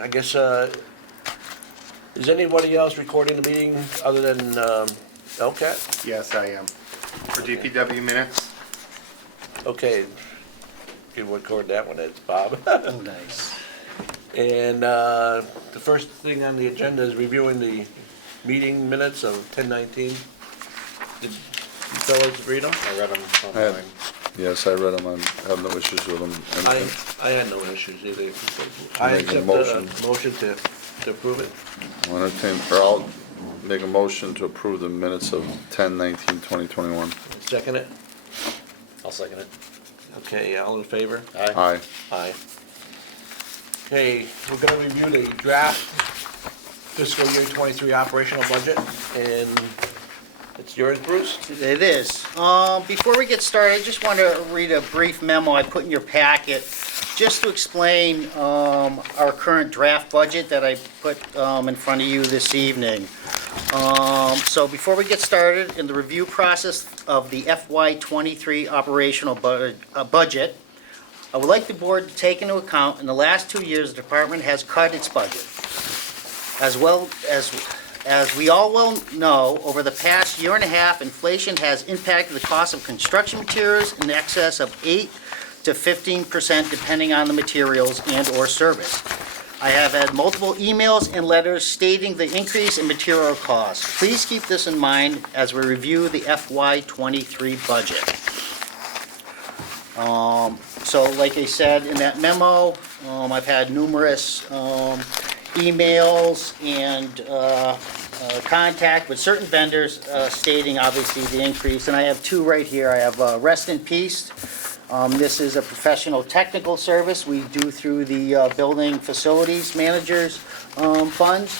I guess, is anybody else recording the meeting other than LCAT? Yes, I am. For DPW minutes? Okay, you can record that one, it's Bob. Oh, nice. And the first thing on the agenda is reviewing the meeting minutes of 10:19. Did you fellows read them? I read them I had- online. Yes, I read them, I have no issues with them. I had no issues either. I Make a accept motion. the motion to approve it. I'll make a motion to approve the minutes of 10/19/2021. Second it? I'll second it. Okay, all in favor? Aye. Aye. Okay, we're gonna review the draft fiscal year 23 operational budget, and it's yours, Bruce? It is. Before we get started, I just want to read a brief memo I put in your packet, just to explain our current draft budget that I put in front of you this evening. So before we get started in the review process of the FY '23 operational budget, I would like the board to take into account, in the last 2 years, the department has cut its budget. As we all well know, over the past year and a half, inflation has impacted the cost of construction materials in excess of 8 to 15%, depending on the materials and/or service. I have had multiple emails and letters stating the increase in material costs. Please keep this in mind as we review the FY '23 budget. So like I said in that memo, I've had numerous emails and contact with certain vendors stating obviously the increase, and I have two right here. I have Rest in Peace. This is a professional technical service we do through the Building Facilities Managers Funds.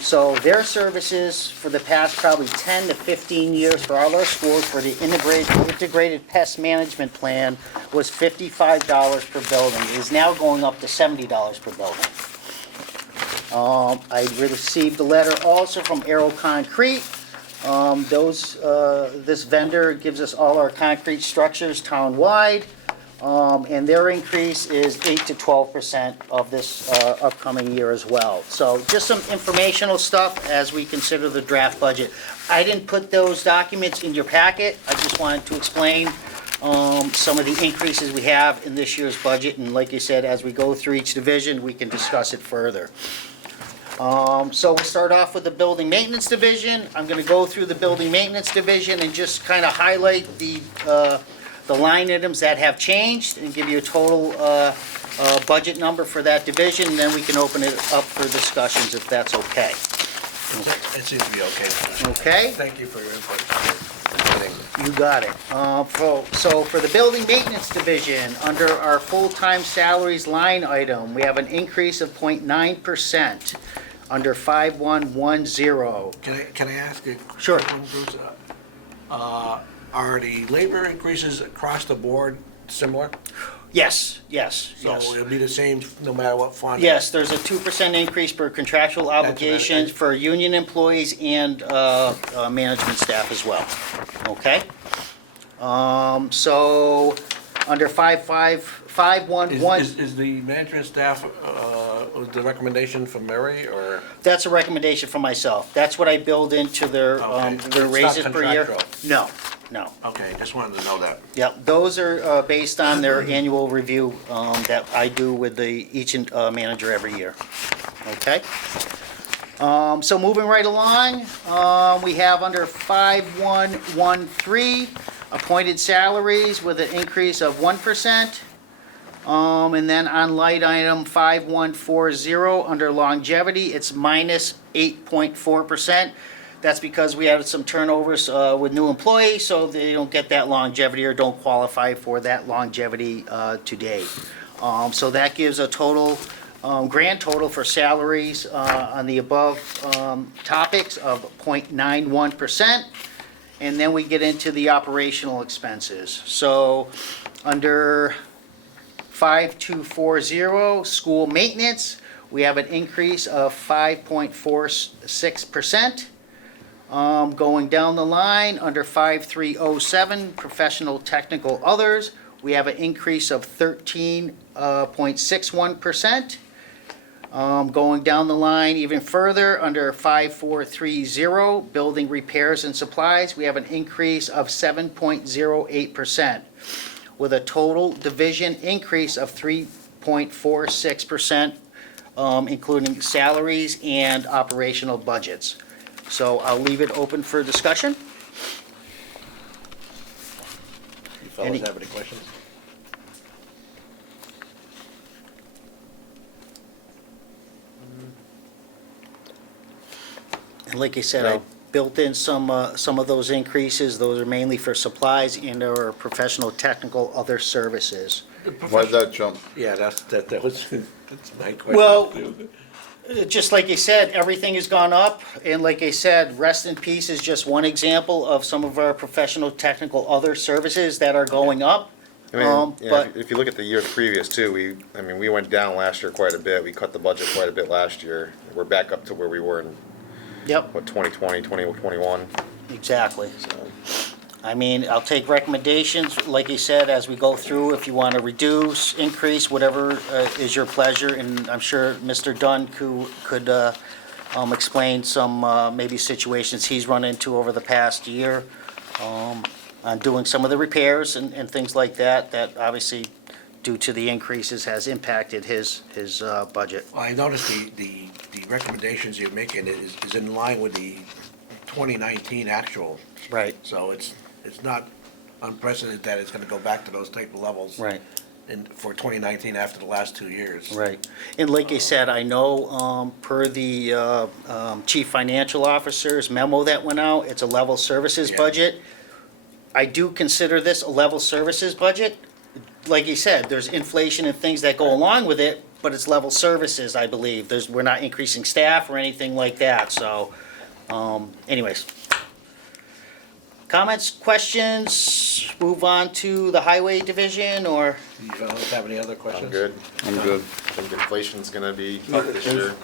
So their services for the past probably 10 to 15 years for all our schools for the integrated pest management plan was $55 per building. It is now going up to $70 per building. I received a letter also from Aero Concrete. This vendor gives us all our concrete structures town-wide, and their increase is 8 to 12% of this upcoming year as well. So just some informational stuff as we consider the draft budget. I didn't put those documents in your packet. I just wanted to explain some of the increases we have in this year's budget, and like you said, as we go through each division, we can discuss it further. So we'll start off with the Building Maintenance Division. I'm gonna go through the Building Maintenance Division and just kind of highlight the line items that have changed and give you a total budget number for that division, and then we can open it up for discussions if that's okay. It seems to be okay. Okay? Thank you for your input. You got it. So for the Building Maintenance Division, under our full-time salaries line item, we have an increase of 0.9% under 5110. Can I ask you? Sure. Bruce? Are the labor increases across the board similar? Yes. So it'll be the same no matter what fund? Yes, there's a 2% increase per contractual obligations for union employees and management staff as well. Okay? So under 511. Is the management staff, the recommendation from Mary, or? That's a recommendation from myself. That's what I build into their Okay. their It's raises not per year. contractual. No. Okay, just wanted to know that. Yep, those are based on their annual review that I do with each manager every year. Okay? So moving right along, we have under 5113, appointed salaries with an increase of 1%. And then on light item 5140, under longevity, it's minus 8.4%. That's because we had some turnovers with new employees, so they don't get that longevity or don't qualify for that longevity today. So that gives a total, grand total for salaries on the above topics of 0.91%. And then we get into the operational expenses. So under 5240, school maintenance, we have an increase of 5.46%. Going down the line, under 5307, professional technical others, we have an increase of 13.61%. Going down the line even further, under 5430, building repairs and supplies, we have an increase of 7.08%, with a total division increase of 3.46%, including salaries and operational budgets. So I'll leave it open for discussion. You fellas Any- have any questions? And like I said, I built in some of those increases. Those are mainly for supplies and our professional, technical, other services. Why'd that jump? Yeah, that was, that's my question. Well, just like you said, everything has gone up, and like I said, Rest in Peace is just one example of some of our professional, technical, other services that are going up. I mean, yeah, But, if you look at the years previous too, we went down last year quite a bit. We cut the budget quite a bit last year. We're back up to where we were in, yep, 2020, 2021, exactly. so. I mean, I'll take recommendations, like you said, as we go through, if you want to reduce, increase, whatever is your pleasure, and I'm sure Mr. Dunn could explain some maybe situations he's run into over the past year on doing some of the repairs and things like that, that obviously, due to the increases, has impacted his budget. Well, I noticed the recommendations you're making is in line with the 2019 actual. Right, So it's not unprecedented that it's gonna go back to those type of levels. right. For 2019 after the last 2 years. Right. And like I said, I know per the chief financial officer's memo that went out, it's a level services Yeah. budget. I do consider this a level services budget. Like you said, there's inflation and things that go along with it, but it's level services, I believe. We're not increasing staff or anything like that, so, anyways. Comments, questions, move on to the highway division, or? You fellas have any other questions? I'm good. I'm good. I think inflation's gonna be tough this year.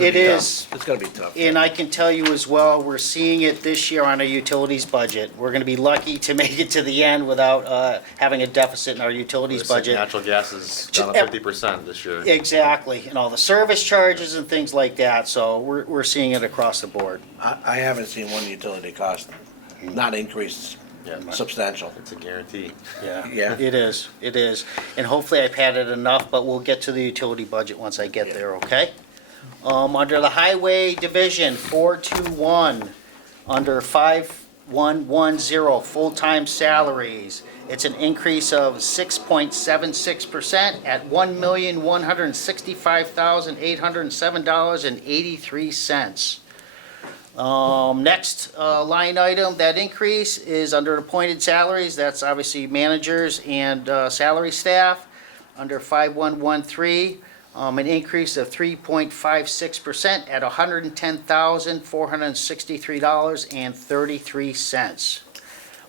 It is. It's gonna be tough. And I can tell you as well, we're seeing it this year on our utilities budget. We're gonna be lucky to make it to the end without having a deficit in our utilities Looks like budget. Natural gas is down Ju- to 50% this year. Exactly, and all the service charges and things like that, so we're seeing it across the board. I haven't seen one utility cost not increase Yeah, substantial. it's a guarantee. Yeah. Yeah. It is. And hopefully I've had it enough, but we'll get to the utility budget once I get there, okay? Under the highway division, 421, under 5110, full-time salaries, it's an increase of 6.76% at $1,165,807.83. Next line item, that increase is under appointed salaries, that's obviously managers and salary staff. Under 5113, an increase of 3.56% at $110,463.33.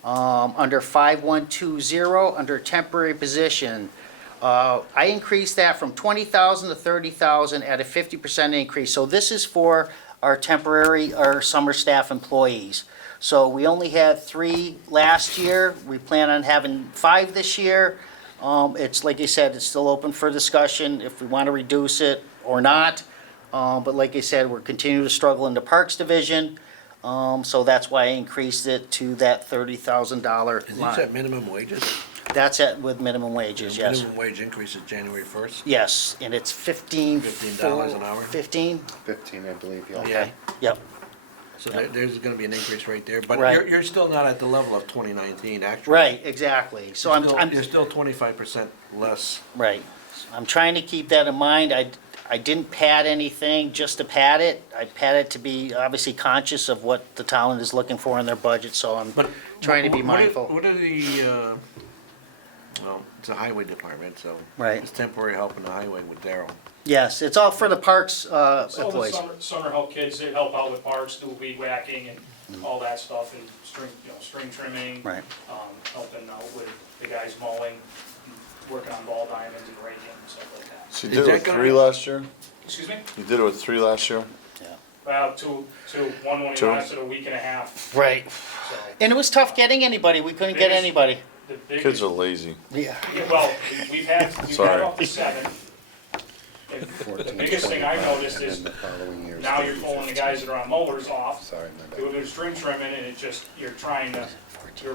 Under 5120, under temporary position, I increased that from 20,000 to 30,000 at a 50% increase. So this is for our summer staff employees. So we only had 3 last year. We plan on having 5 this year. It's, like I said, it's still open for discussion if we want to reduce it or not. But like I said, we're continuing to struggle in the Parks Division. So that's why I increased it to that $30,000 Is this line. at minimum wages? That's with minimum wages, yes. Minimum wage increase is January 1st? Yes, and it's $15 an hour? 15? 15, I believe, yeah. Yeah. Yep, So there's gonna be an increase right there, but Right. you're still not at the level of 2019 actually. right, exactly. So I'm, You're still 25% less. right. I'm trying to keep that in mind. I didn't pad anything just to pad it. I padded to be obviously conscious of what the town is looking for in their budget, so I'm But trying to be what are- mindful. What are the, well, it's a highway department, so. Right. It's temporary help in the highway with Daryl. Yes, it's all for the parks So the employees. summer help kids, they help out with parks, do weed whacking and all that stuff, and string trimming. Right. Helping out with the guys mowing, working on ball diamonds and raking and stuff like that. So you Is did it that with gonna- 3 last year? Excuse me? You did it with 3 last year? Well, two, one only Two? lasted a week and a half, Right. so. And it was tough getting anybody. We couldn't get Biggest- anybody. The Kids biggest, are lazy. Yeah. well, we've had Sorry. up to 7. And 14, the biggest thing I 25, noticed and is then the following year is now you're 30, pulling the 15. guys that are on mowers off, Sorry, my doing bad. their string trimming, and it just, you're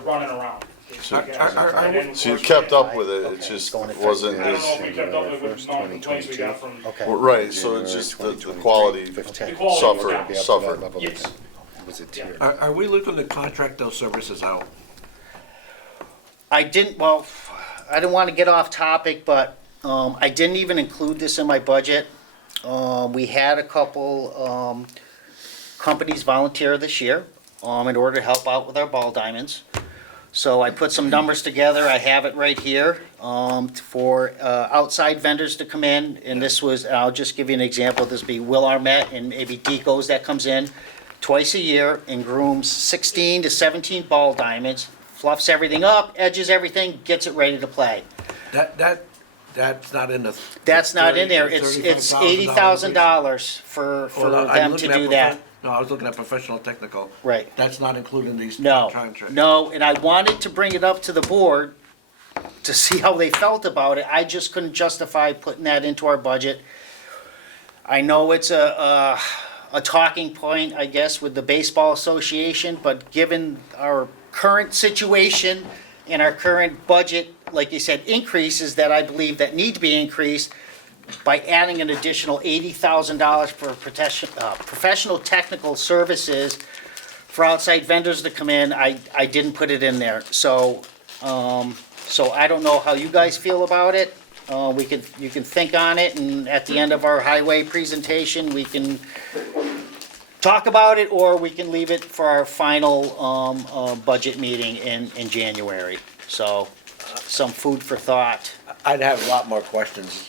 running around. So, And then, of So you course, kept up with it, it Okay, just going to wasn't I don't as, know if we kept up with January the amount of complaints we got from, Okay. well, right, so it's just the 2023, quality 15. the quality was suffered, down. Be up to that suffered. level Yes. again. Was it tier? Are we looking to contract those services out? I didn't, well, I didn't want to get off topic, but I didn't even include this in my budget. We had a couple companies volunteer this year in order to help out with our ball diamonds. So I put some numbers together, I have it right here, for outside vendors to come in, and this was, I'll just give you an example, this would be Will Armet and maybe Deco's that comes in twice a year and grooms 16 to 17 ball diamonds, fluffs everything up, edges everything, gets it ready to play. That's not in the. That's not in there, it's $80,000 for them to do that. No, I was looking at professional technical. Right. That's not included in these No, contracts. no, and I wanted to bring it up to the board to see how they felt about it. I just couldn't justify putting that into our budget. I know it's a talking point, I guess, with the Baseball Association, but given our current situation and our current budget, like you said, increases that I believe that need to be increased, by adding an additional $80,000 for professional technical services for outside vendors to come in, I didn't put it in there. So I don't know how you guys feel about it. You can think on it, and at the end of our highway presentation, we can talk about it, or we can leave it for our final budget meeting in January. So, some food for thought. I'd have a lot more questions.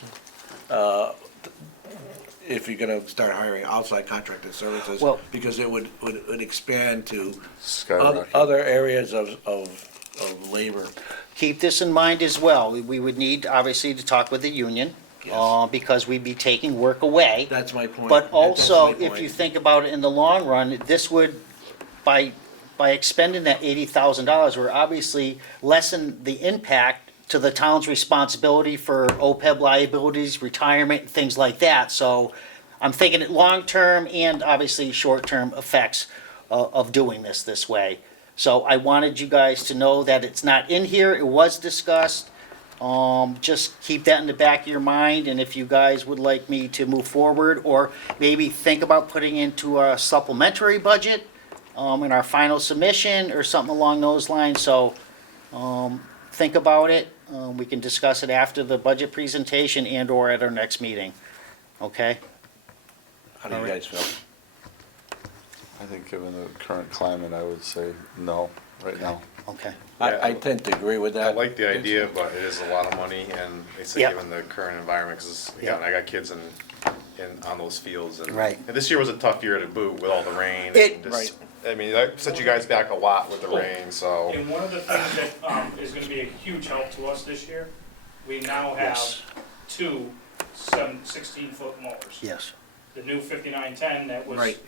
If you're gonna start hiring outside contracted services, Well- because it would expand to skyrocket. other areas of labor. Keep this in mind as well. We would need, obviously, to talk with the union, Yes. because we'd be taking work away. That's my point. But That's also, my if point. you think about it in the long run, this would, by expending that $80,000, we're obviously lessen the impact to the town's responsibility for OPEB liabilities, retirement, and things like that. So I'm thinking it long-term and obviously short-term effects of doing this way. So I wanted you guys to know that it's not in here, it was discussed. Just keep that in the back of your mind, and if you guys would like me to move forward, or maybe think about putting into a supplementary budget in our final submission, or something along those lines, so think about it. We can discuss it after the budget presentation and/or at our next meeting, okay? How do you guys feel? I think given the current climate, I would say no, right now. Okay. I tend to agree with I that. like the idea, but it is a lot of money, and they say Yep. given the current environment, because again, Yep. I got kids on those fields, and Right. and this year was a tough year to boot with all the rain. It- and just- Right. I mean, that set you guys back a lot with the rain, so. and one of the things that is gonna be a huge help to us this year, we now have Yes. two 16-foot mowers. Yes. The new 5910 that was Right.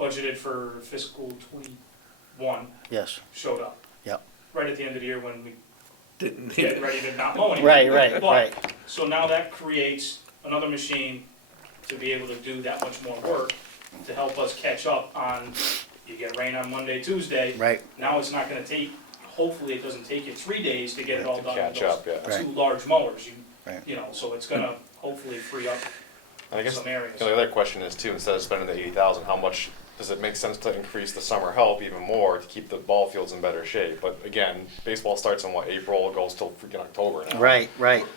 budgeted for fiscal '21 Yes. showed up. Yep. Right at the end of the year when we Didn't- getting ready to not mow anymore. Right. But, so now that creates another machine to be able to do that much more work, to help us catch up on, you get rain on Monday, Tuesday. Right. Now it's not gonna take, hopefully it doesn't take you 3 days to get it all To done with catch up, yeah. those two large mowers. Right. You know, so it's gonna hopefully free up And I guess some areas. the other question is too, instead of spending the 80,000, how much, does it make sense to increase the summer help even more to keep the ball fields in better shape? But again, baseball starts in what, April, goes till freaking October now. Right.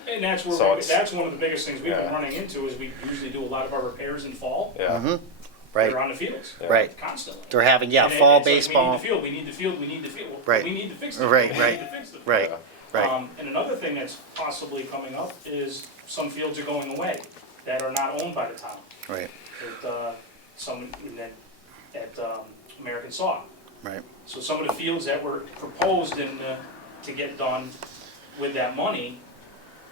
And that's where, So it's- that's one of the biggest things we've been Yeah. running into, is we usually do a lot of our repairs in fall. Yeah. Mm-hmm. Right. They're on the fields. Yeah. Right. Constantly. They're having, And fall it's like, baseball. we need the field, we need the field. Well, Right. We need to fix the field. Right, we right, need to fix the field. Right. Yeah. Right. And another thing that's possibly coming up is some fields are going away that are not owned by the town. Right. At, some, at American Saw. Right. So some of the fields that were proposed to get done with that money,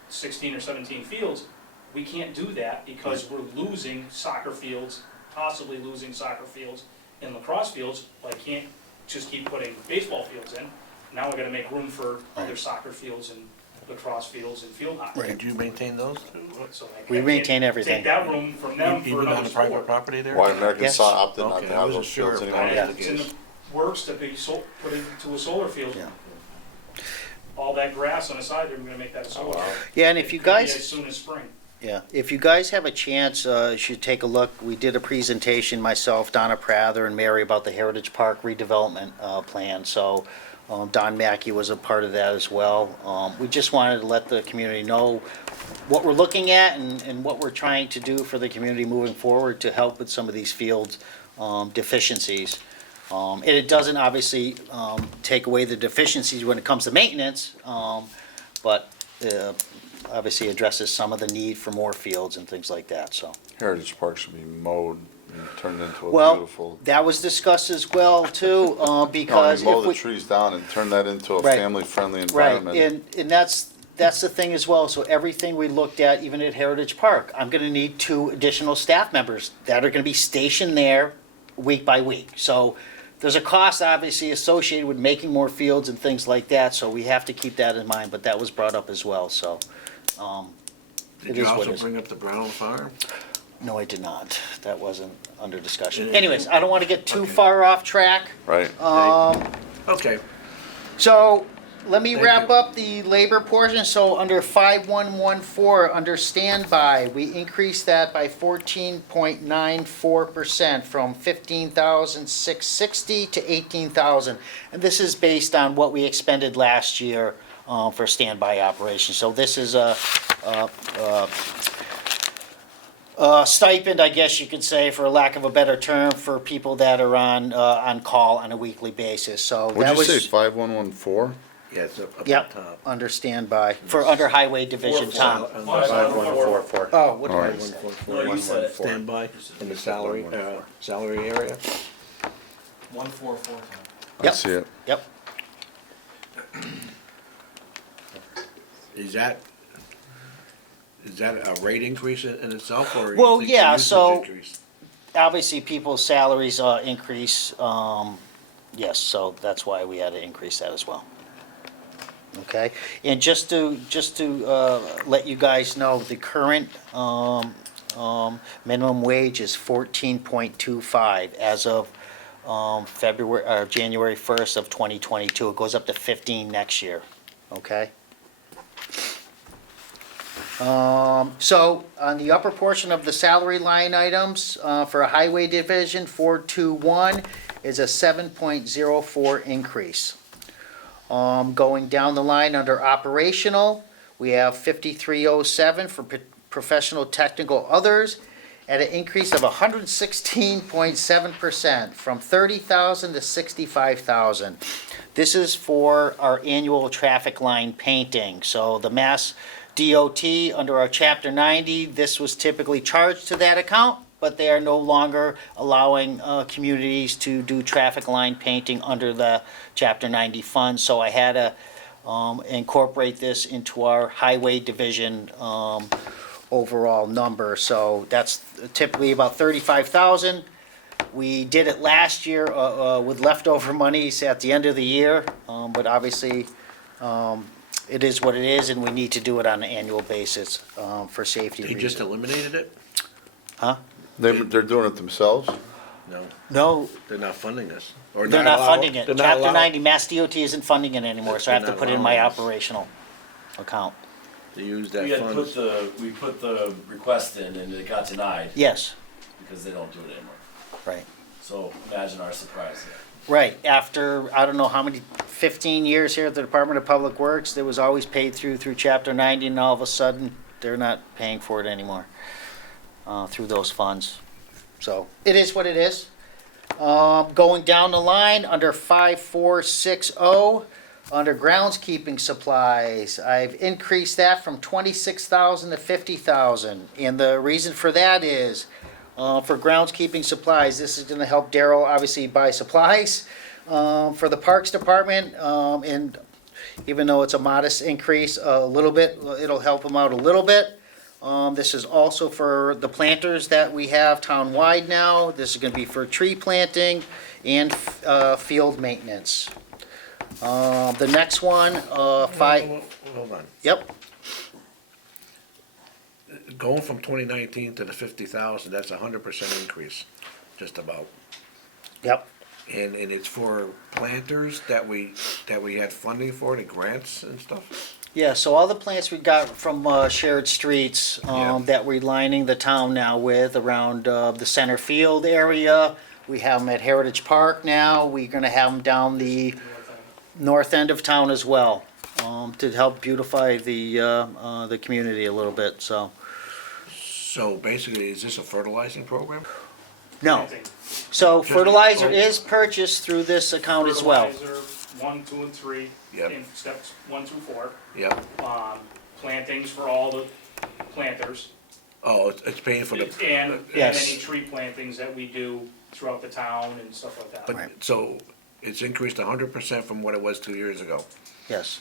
16 or 17 fields, we can't do that because we're losing soccer fields, possibly losing soccer fields and lacrosse fields. Well, I can't just keep putting baseball fields in. Now we gotta make room for other soccer fields and lacrosse fields and field hockey. Did you maintain those too? So I We can't maintain everything. Take that room from them for Even on another the private sport. property there? Why American Yes. Saw opted not Okay, to I have wasn't those sure fields if anymore? that- And it's in the works to be put into a solar field. Yeah. All that grass on the side, they're gonna make that a solar. Yeah, and if you It could be guys. as soon as spring. Yeah, if you guys have a chance, you should take a look. We did a presentation, myself, Donna Prather, and Mary, about the Heritage Park redevelopment plan. So Don Mackey was a part of that as well. We just wanted to let the community know what we're looking at and what we're trying to do for the community moving forward to help with some of these field deficiencies. And it doesn't obviously take away the deficiencies when it comes to maintenance, but obviously addresses some of the need for more fields and things like that, so. Heritage Park should be mowed and turned into a Well, beautiful. that was discussed as well too, No, because you mow if the we. trees down and turn that into a Right. family-friendly Right, environment. and that's the thing as well, so everything we looked at, even at Heritage Park, I'm gonna need 2 additional staff members that are gonna be stationed there week by week. So there's a cost obviously associated with making more fields and things like that, so we have to keep that in mind, but that was brought up as well, so. Did It you is what also it is. bring up the Brown Farm? No, I did not, that wasn't under discussion. Yeah. Anyways, I don't wanna get too Okay. far off track. Right. Okay, So, let me Thank wrap you. up the labor portion, so under 5114, under standby, we increased that by 14.94% from 15,660 to 18,000. And this is based on what we expended last year for standby operations, so this is a stipend, I guess you could say, for lack of a better term, for people that are on call on a weekly basis, so that What'd was. you say, 5114? yeah, it's up Yep, at the top. under standby, for under highway division, Tom. 5144. Oh, what All did I right. say? No, you said it. Standby in the salary area? 144. I Yep. see it. Yep, Is that a rate increase in itself, or? you Well, think the yeah, usage so- increase? obviously people's salaries increase, yes, so that's why we had to increase that as well. Okay, and just to let you guys know, the current minimum wage is 14.25 as of January 1st of 2022. It goes up to 15 next year, okay? So on the upper portion of the salary line items, for a highway division, 421 is a 7.04 increase. Going down the line under operational, we have 5307 for professional technical others at an increase of 116.7% from 30,000 to 65,000. This is for our annual traffic line painting. So the Mass DOT, under our Chapter 90, this was typically charged to that account, but they are no longer allowing communities to do traffic line painting under the Chapter 90 funds. So I had to incorporate this into our highway division overall number. So that's typically about 35,000. We did it last year with leftover monies at the end of the year, but obviously, it is what it is, and we need to do it on an annual basis for safety They just reasons. eliminated it? Huh? They're doing it themselves? No, No, they're not funding this. Or they're not allow- funding it. they're not Chapter allow- 90, Mass DOT isn't funding it anymore, so I have to They're put it not in my allowing us. operational account. To use We that had funds. we put the request in and it got denied Yes, because they don't do it anymore. right. So imagine our surprise. Right, after, I don't know how many, 15 years here at the Department of Public Works, there was always paid through Chapter 90, and all of a sudden, they're not paying for it anymore through those funds. So, it is what it is. Going down the line, under 5460, under groundskeeping supplies, I've increased that from 26,000 to 50,000. And the reason for that is, for groundskeeping supplies, this is gonna help Daryl obviously buy supplies, for the Parks Department, and even though it's a modest increase, a little bit, it'll help him out a little bit. This is also for the planters that we have town-wide now. This is gonna be for tree planting and, field maintenance. The next one, Hold on. yep, Going from 2019 to the 50,000, that's a 100% increase, just about. yep. And it's for planters that we had funding for, the grants and stuff? Yeah, so all the plants we got from Shared Streets Yeah. that we're lining the town now with around the center field area. We have them at Heritage Park now. We're gonna have them down the north end of town as well, to help beautify the community a little bit, so. So basically, is this a fertilizing program? No, Planting. so fertilizer oh. is purchased through this account as well. Fertilizer, 1, 2, and 3, Yep. in steps 1 through 4. Yep. Plantings for all the planters. Oh, it's paying for the, And Yes. any tree plantings that we do throughout the town and stuff like that. but, so it's increased 100% from what it was 2 years ago. Yes.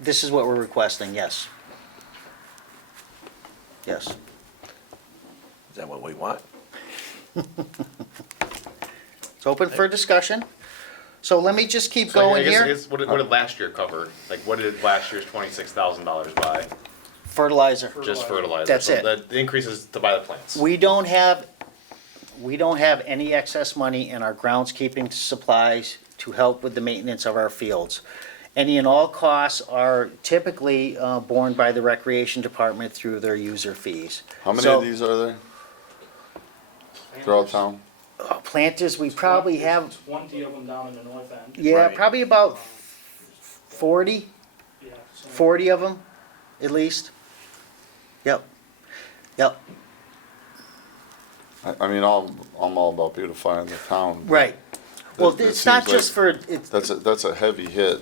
This is what we're requesting, yes. Yes. Is that what we want? It's open for discussion. So let me just keep So going I here. guess, what did last year cover? Like, what did last year's $26,000 buy? Fertilizer. Just fertilizer. That's So it. The increase is to buy the plants. We don't have any excess money in our groundskeeping supplies to help with the maintenance of our fields. Any and all costs are typically borne by the Recreation Department through their user fees. How many So, of these are there throughout town? Planters, we probably have, 20 of them down in the north end. yeah, Right. probably about 40, Yeah, so- 40 of them, at least. Yep, yep, I mean, I'm all about beautifying the town. right. Well, It it's not seems just for, like it's, That's a heavy hit,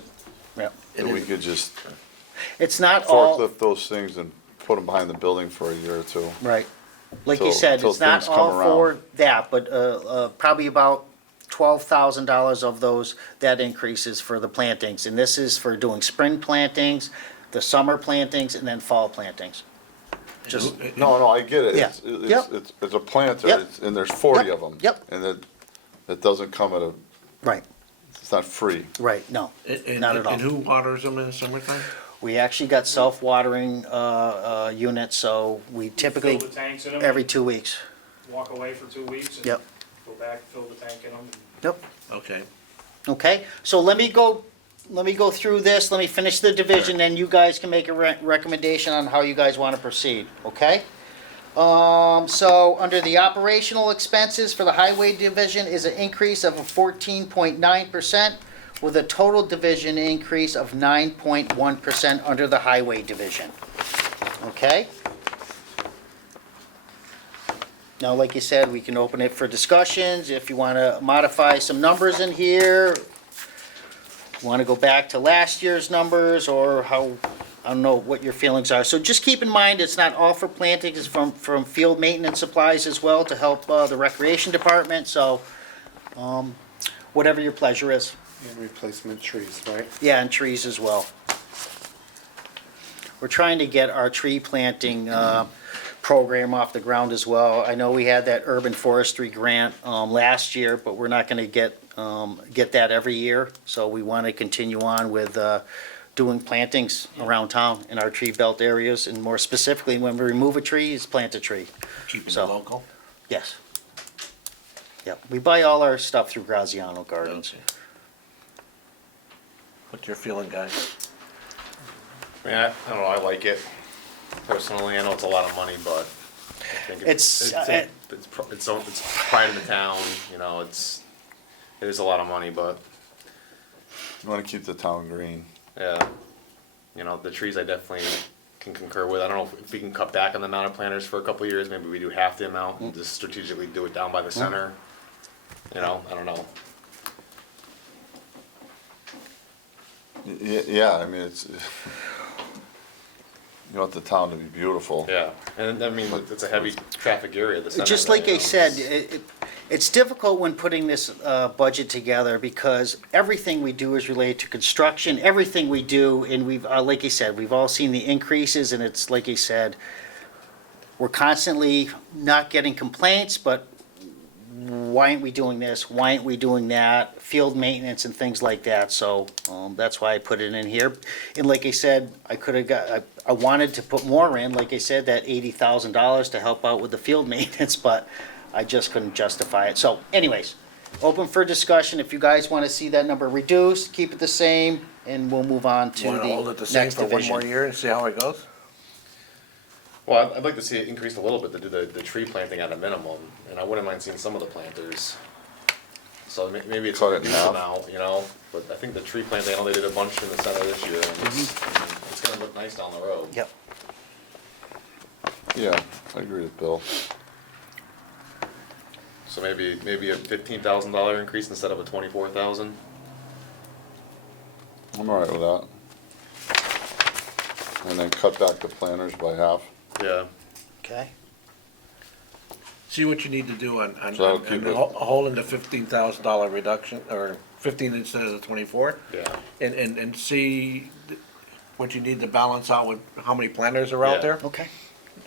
yeah. that we could just It's not all, forklift those things and put them behind the building for a year or two. right. Like you Till- said, till it's not things come all for around. that, but probably about $12,000 of those, that increase is for the plantings. And this is for doing spring plantings, the summer plantings, and then fall plantings. Just, No, I get it. Yeah. Yep. It's a planter, Yep. and there's 40 Yep. of them. Yep. And it doesn't come at right, it's not free. right, no, And- not at all. And who waters them in the summertime? We actually got self-watering units, so we typically, Fill the tanks in them. every 2 weeks. Walk away for 2 weeks. And Yep. Go back, fill the tank in them. Yep. Okay. Okay, so let me go through this, let me finish the division, then you guys can make a recommendation on how you guys wanna proceed, okay? So, under the operational expenses for the highway division is an increase of 14.9%, with a total division increase of 9.1% under the highway division, okay? Now, like you said, we can open it for discussions, if you wanna modify some numbers in here, wanna go back to last year's numbers, or how, I don't know what your feelings are. So just keep in mind, it's not all for planting, it's from field maintenance supplies as well to help the recreation department, so, whatever your pleasure is. And replacement trees, right? Yeah, and trees as well. We're trying to get our tree planting program off the ground as well. I know we had that urban forestry grant last year, but we're not gonna get that every year. So we wanna continue on with doing plantings around town in our tree belt areas, and more specifically, when we remove a tree, is plant a tree. Keeping it So- local? Yes. Yep, we buy all our stuff through Graziano Gardens. Okay. What's your feeling, guys? I mean, I don't know, I like it personally. I know it's a lot of money, but I think It's, it's pride in the town, you know, it is a lot of money, but You wanna keep the town green. yeah, you know, the trees I definitely can concur with. I don't know if we can cut back on the amount of planters for a couple of years, maybe we do half the amount and just strategically do it down by the center. You know, I don't know. Yeah, I mean, it's, you want the town to be beautiful. Yeah, and I mean, it's a heavy traffic area, the center. just of it, like you I know, said, it's- it's difficult when putting this budget together, because everything we do is related to construction, everything we do, and we've, like you said, we've all seen the increases, and it's like you said, we're constantly not getting complaints, but why aren't we doing this? Why aren't we doing that? Field maintenance and things like that, so, that's why I put it in here. And like I said, I could've got, I wanted to put more in, like I said, that $80,000 to help out with the field maintenance, but I just couldn't justify it. So anyways, open for discussion. If you guys wanna see that number reduced, keep it the same, and we'll move on to Want to hold it the same next for one more division. year and see how it goes? Well, I'd like to see it increased a little bit to do the tree planting at a minimum, and I wouldn't mind seeing some of the planters. So maybe it's a Cut it in reduced half. amount, you know, but I think the tree planting, I know they did a bunch in the center this year, and it's gonna look nice down the road. Yep, Yeah, I agree with Bill. So maybe a $15,000 increase instead of a 24,000. I'm all right with that. And then cut back the planters by half. Yeah. okay, See what you need to do on So I'll keep it- holding the $15,000 reduction, or 15 instead of the 24. Yeah. And see what you need to balance out with how many planters are out Yeah. there, okay,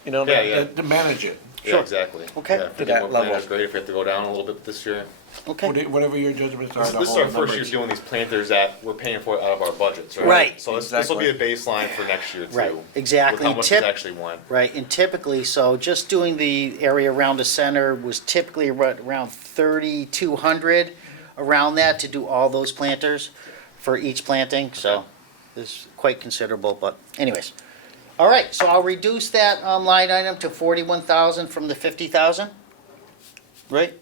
you know, Yeah. to manage it. Yeah, Sure. exactly. Okay. Yeah, if To we that get more level. planters, great. If we have to go down a little bit this year. okay. Whatever your judgments are. This to is hold our the first year numbers. doing these planters that we're paying for out of our budgets, right? Right. So this will be a baseline for next year too. Right, exactly. With how much Tip- is actually went. Right, and typically, so just doing the area around the center was typically around 3,200, around that, to do all those planters for each planting, so it's quite considerable, but anyways. All right, so I'll reduce that line item to 41,000 from the 50,000, right?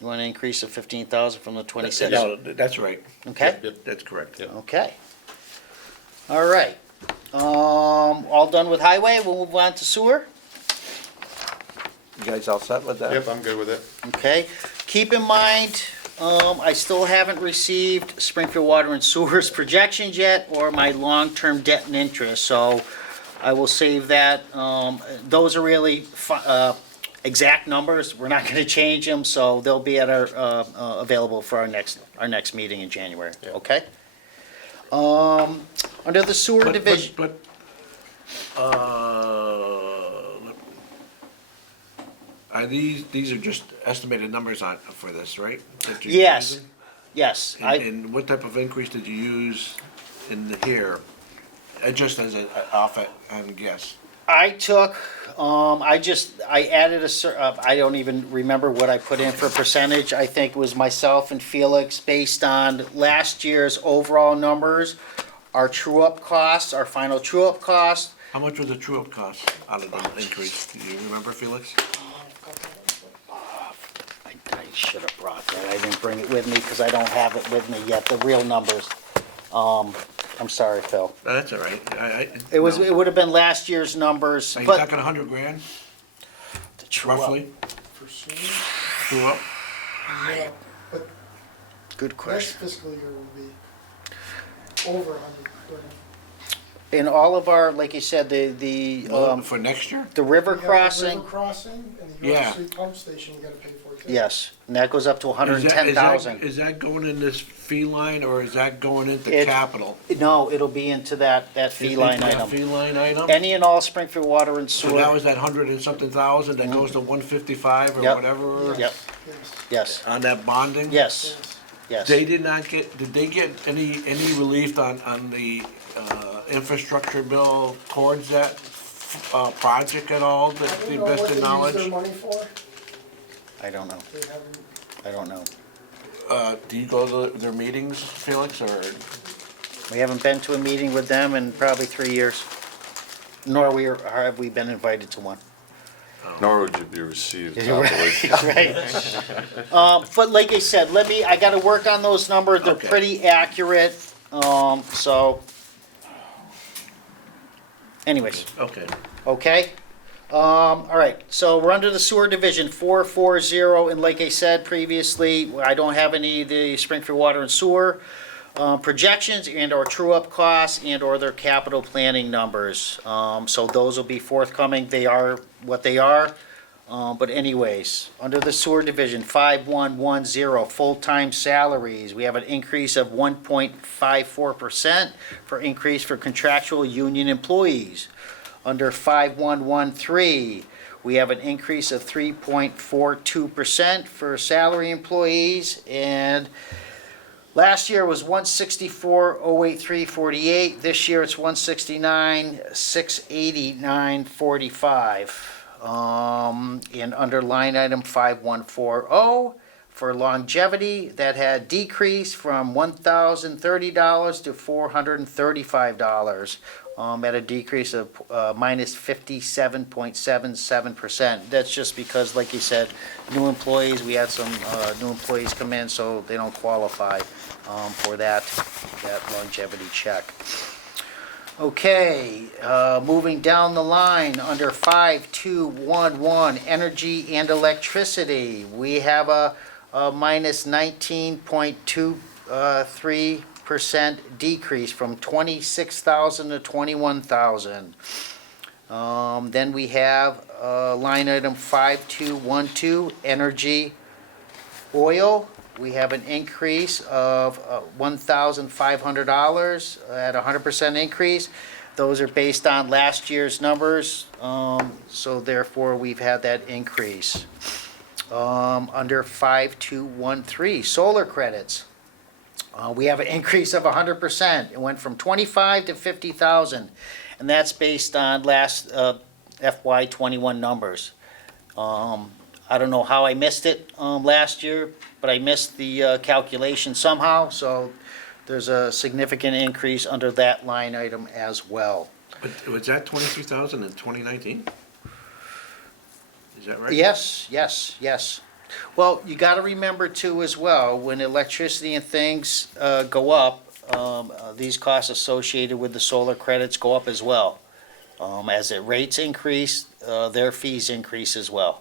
You want to increase the 15,000 from the 26? No, that's right. Okay? Yep. That's correct. Yep. Okay. All right. All done with highway, we'll move on to sewer. You guys all set with that? Yep, I'm good with it. Okay, keep in mind, I still haven't received Springfield Water and Sewer's projections yet, or my long-term debt and interest, so I will save that. Those are really exact numbers, we're not gonna change them, so they'll be at our, available for our next meeting in January, Yeah. okay? Under the sewer division, are these are just estimated numbers for this, right? that you're yes, using? yes, And what type of increase did you use in here? Just as an off and guess. I took, I added I don't even remember what I put in for percentage. I think it was myself and Felix, based on last year's overall numbers, our true-up costs, our final true-up cost. How much was the true-up cost out of the increase? Do you remember, Felix? I should have brought that. I didn't bring it with me because I don't have it with me yet, the real numbers. I'm sorry, Phil. No, that's all right. It was, no. it would have been last year's numbers, Are you but. talking 100 grand, the true-up- roughly? For sewer, True-up? yeah, but Good next question. fiscal year will be over 100 grand. In all of our, like you said, the For next year? the river We have the crossing. river crossing and the Yeah. York Street pump station, you gotta pay for it too. Yes, and that goes up to Is that- 110,000. Is that going in this fee line, or is that going into It- capital? No, it'll be into that fee line Into that item. Fee line item? Any and all Springfield Water and So that Sewer, was that 100 and something thousand that goes to 155 or Yep. whatever? Yep. Yes, yes, On that bonding? yes, yes. yes. They did not get, did they get any relief on the, infrastructure bill towards that, project at all, I that don't the know what best they in use knowledge? their money for, I don't know, they haven't, I don't know. Do you go to their meetings, Felix, or? We haven't been to a meeting with them in probably 3 years, nor have we been invited to one. Nor would you be received Right, happily. right. But like I said, I gotta work on those numbers, they're Okay. pretty accurate, so. Anyways. Okay. Okay? All right, so we're under the sewer division, 440, and like I said previously, I don't have any of the Springfield Water and Sewer projections and/or true-up costs and/or their capital planning numbers. So those will be forthcoming, they are what they are. But anyways, under the sewer division, 5110, full-time salaries, we have an increase of 1.54% for increase for contractual union employees. Under 5113, We have an increase of 3.42% for salary employees, and last year was 164,083.48. This year it's 169,689.45. And under line item 5140, for longevity, that had decreased from $1,030 to $435, at a decrease of minus 57.77%. That's just because, like you said, new employees, we had some new employees come in, so they don't qualify for that longevity check. Okay, moving down the line, under 5211, energy and electricity, we have a minus 19.23% decrease from 26,000 to 21,000. Then we have line item 5212, energy, oil. We have an increase of $1,500 at a 100% increase. Those are based on last year's numbers, so therefore we've had that increase. Under 5213, solar credits. We have an increase of 100%. It went from 25 to 50,000, and that's based on last FY21 numbers. I don't know how I missed it last year, but I missed the calculation somehow, so there's a significant increase under that line item as well. But was that 23,000 in 2019? Is that right? Yes. Well, you gotta remember too as well, when electricity and things go up, these costs associated with the solar credits go up as well. As the rates increase, their fees increase as well.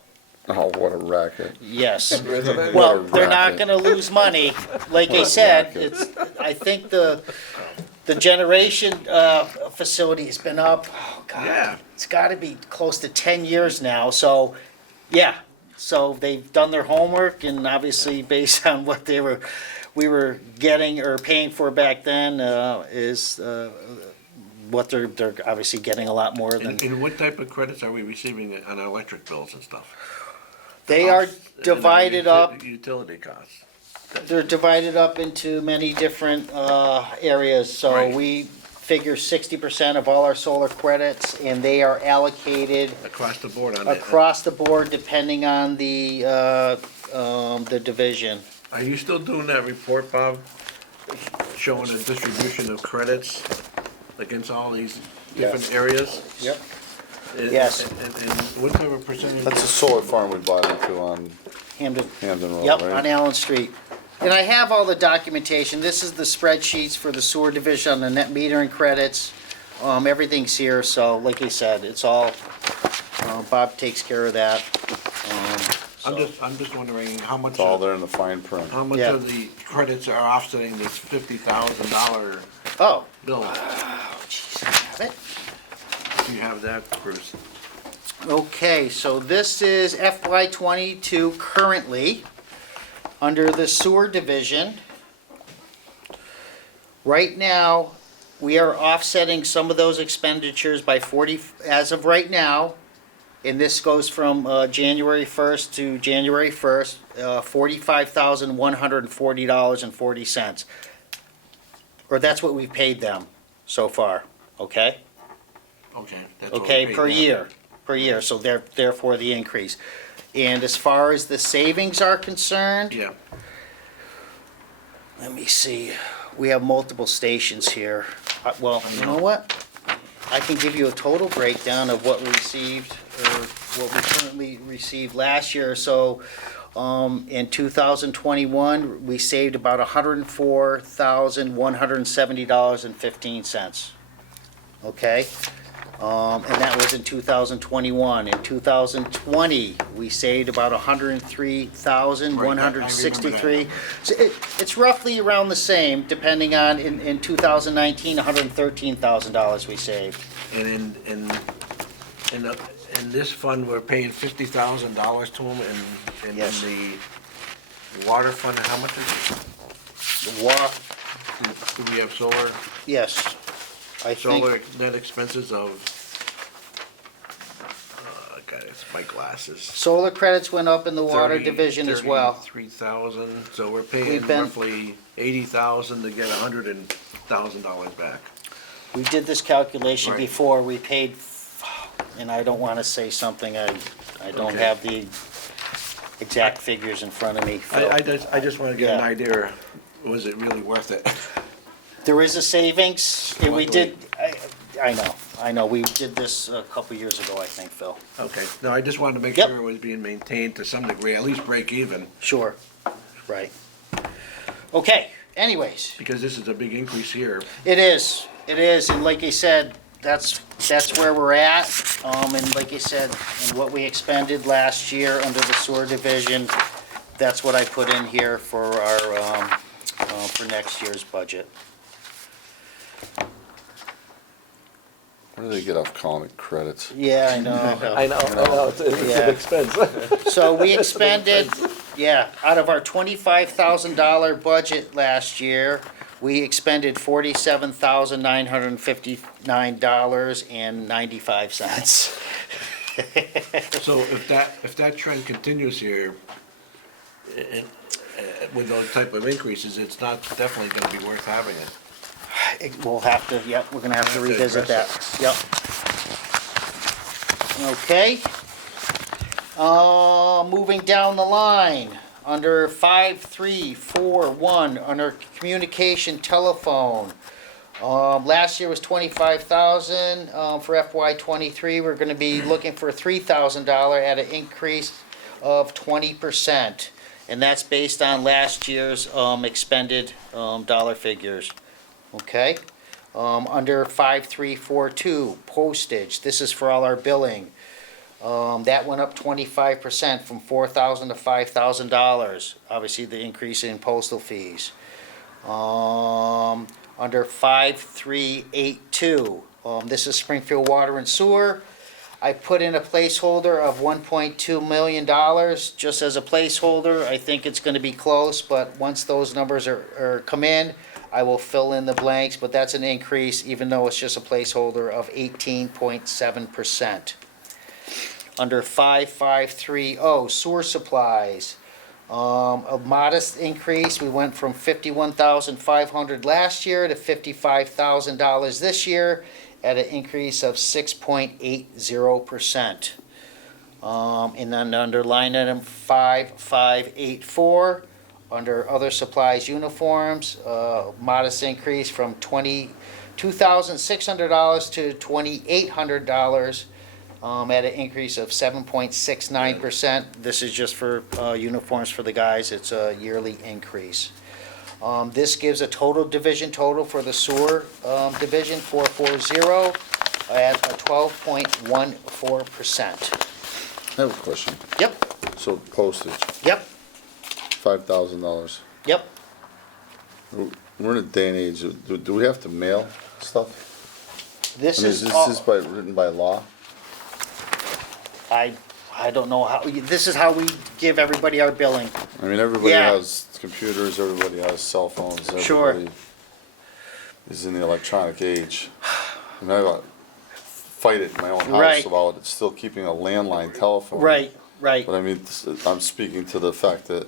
Oh, what a racket. Yes. What a Well, they're not racket. gonna lose money. Like I said, it's, I think the generation facility has been up, oh God, Yeah. it's gotta be close to 10 years now, so, yeah. So they've done their homework, and obviously based on what we were getting or paying for back then, is what they're obviously getting a lot more than. And what type of credits are we receiving on our electric bills and stuff? They are divided up. Utility costs. They're divided up into many different areas, so Right. we figure 60% of all our solar credits, and they are allocated Across the board on that. across the board depending on the division. Are you still doing that report, Bob? Showing the distribution of credits against all these different areas? Yep. And- Yes. And what type of percentage? That's a solar farm we bought into on Hamden, Hamden Road, yep, right? on Allen Street. And I have all the documentation. This is the spreadsheets for the sewer division on the net metering credits. Everything's here, so like I said, it's all, Bob takes care of that. I'm just wondering how much, It's all there in the fine print. how much Yeah. of the credits are offsetting this $50,000 Oh, bill? jeez, I have it. Do you have that, Bruce? Okay, so this is FY22 currently, under the sewer division. Right now, we are offsetting some of those expenditures by 40, as of right now, and this goes from January 1st to January 1st, $45,140.40. Or that's what we've paid them so far, okay? Okay. that's what we Okay, paid per now. year, so therefore the increase. And as far as the savings are concerned, Yeah, let me see, we have multiple stations here. Well, you know what? I can give you a total breakdown of what we received, or what we currently received last year. So, in 2021, we saved about $104,170.15. Okay? And that was in 2021. In 2020, we saved about $103,163. So it's roughly around the same, depending on, in 2019, $113,000 we saved. and in this fund, we're paying $50,000 to them, and Yes. in the water fund, how much is The wa, it? Do we have solar, yes, I think, solar net expenses of, It's my glasses. Solar credits went up in the water division as well. 33,000, so we're paying We've been- roughly 80,000 to get $100,000 back. We did this calculation Right. before, we paid, and I don't wanna say something, I don't Okay. have the exact figures in front of me, Phil. I just wanna get an Yeah. idea, was it really worth it? There is a savings, and we What- did, I know, we did this a couple years ago, I think, Phil. Okay, no, I just wanted to make Yep. sure it was being maintained to some degree, at least break even, Sure, right. Okay, anyways, because this is a big increase here. it is, and like I said, that's where we're at. And like I said, and what we expended last year under the sewer division, that's what I put in here for our, for next year's budget. Where do they get off calling it credits? Yeah, I know. I know, it's Yeah. an expense. So we expended, yeah, out of our $25,000 budget last year, we expended $47,959.95. So if that trend continues here, with those type of increases, it's not definitely gonna be worth having it. We'll have to, yep, we're gonna have to Have to revisit that, address yep. Okay. Moving down the line, under 5341, under communication telephone. Last year was 25,000, for FY '23, we're gonna be looking for $3,000 at an increase of 20%. And that's based on last year's, expended, dollar figures. Okay, under 5342, postage, this is for all our billing. That went up 25% from $4,000 to $5,000, obviously the increase in postal fees. Under 5382, this is Springfield Water and Sewer. I put in a placeholder of $1.2 million, just as a placeholder. I think it's gonna be close, but once those numbers come in, I will fill in the blanks, but that's an increase, even though it's just a placeholder of 18.7%. Under 5530, sewer supplies, a modest increase. We went from $51,500 last year to $55,000 this year, at an increase of 6.80%. And then under line item 5584, under other supplies, uniforms, modest increase from $22,600 to $2,800, at an increase of 7.69%. This is just for uniforms for the guys, it's a yearly increase. This gives a total division total for the sewer division, 440, at a 12.14%. I have a question. Yep, So postage, yep, $5,000. yep. We're in a day and age, do we have to mail stuff? This I mean, is is all, this written by law? I don't know how, this is how we give everybody our billing. I mean, everybody Yeah. has computers, everybody has cell phones, Sure. everybody is in the electronic age. And I fight it in my own Right. house about it, still keeping a landline telephone. Right, right. But I mean, I'm speaking to the fact that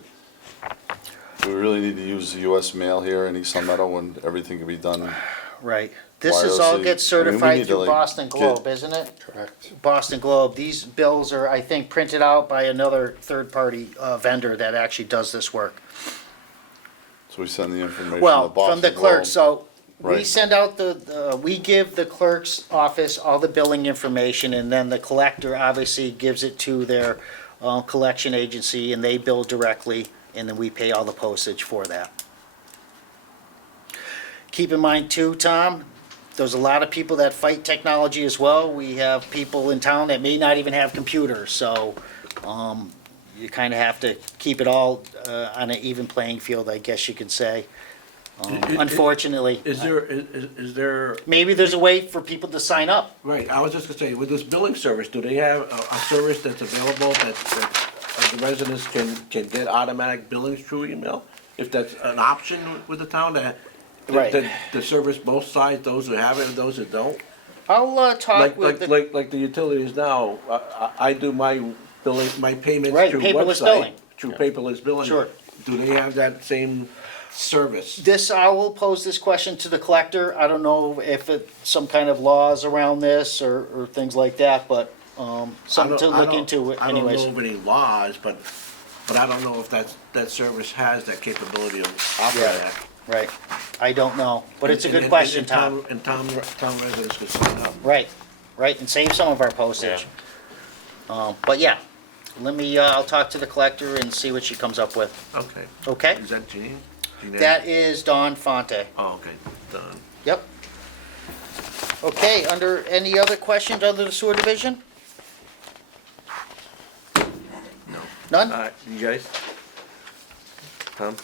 we really need to use the US mail here in East Long Meadow when everything can be done. Right. This is all wirelessly. gets I mean, we certified need to, through like, Boston Globe, isn't it? Correct. Boston Globe. These bills are, I think, printed out by another third-party vendor that actually does this work. So we send the information to Well, Boston from the clerk, Globe. so we Right. send out we give the clerk's office all the billing information, and then the collector obviously gives it to their collection agency, and they bill directly, and then we pay all the postage for that. Keep in mind too, Tom, there's a lot of people that fight technology as well. We have people in town that may not even have computers, so you kind of have to keep it all on an even playing field, I guess you could say. Unfortunately. Is there, Maybe there's a way for people to sign up. right, I was just gonna say, with this billing service, do they have a service that's available that the residents can get automatic billings through email? If that's an option with the town, Right. to service both sides, those who have it and those who don't? I'll talk with the. Like the utilities now, I do my billing, my payments Right, through paperless website. billing. Through paperless billing. Sure. Do they have that same service? This, I will pose this question to the collector. I don't know if it's some kind of laws around this or things like that, but, something to look into anyways. I don't know of any laws, but I don't know if that service has that capability of operating that. Right, I don't know, but it's a good And- question, and Tom. And town residents could sign up. Right, and save some of our postage. But yeah, let me, I'll talk to the collector and see what she comes up with, Okay. okay? Is that Jean? Jeanette? That is Don Fonte. Oh, okay, done. Yep. Okay, under, any other questions under the sewer division? No. None? You guys? Tom?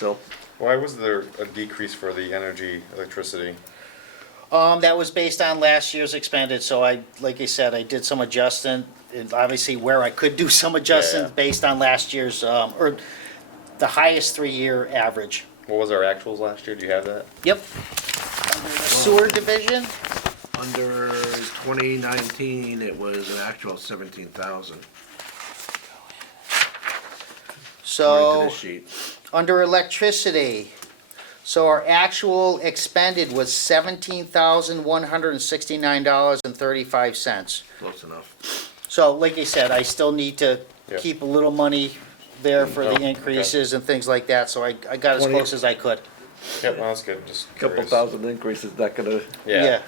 Bill? Why was there a decrease for the electricity? That was based on last year's expended, so I, like I said, I did some adjusting, and obviously where I could do some adjustments Yeah. based on last year's, or the highest 3-year average. What was our actuals last year? Do you have that? Yep. Under the sewer division, Under 2019, it was an actual 17,000. According to so, this sheet. under electricity, so our actual expended was $17,169.35. Close enough. So, like I said, I still need to Yeah. keep a little money there for Oh, the okay. increases and things like that, so I got as 20 close as I could. Yep, well, that's good, just Couple curious. thousand increase is not gonna Yeah.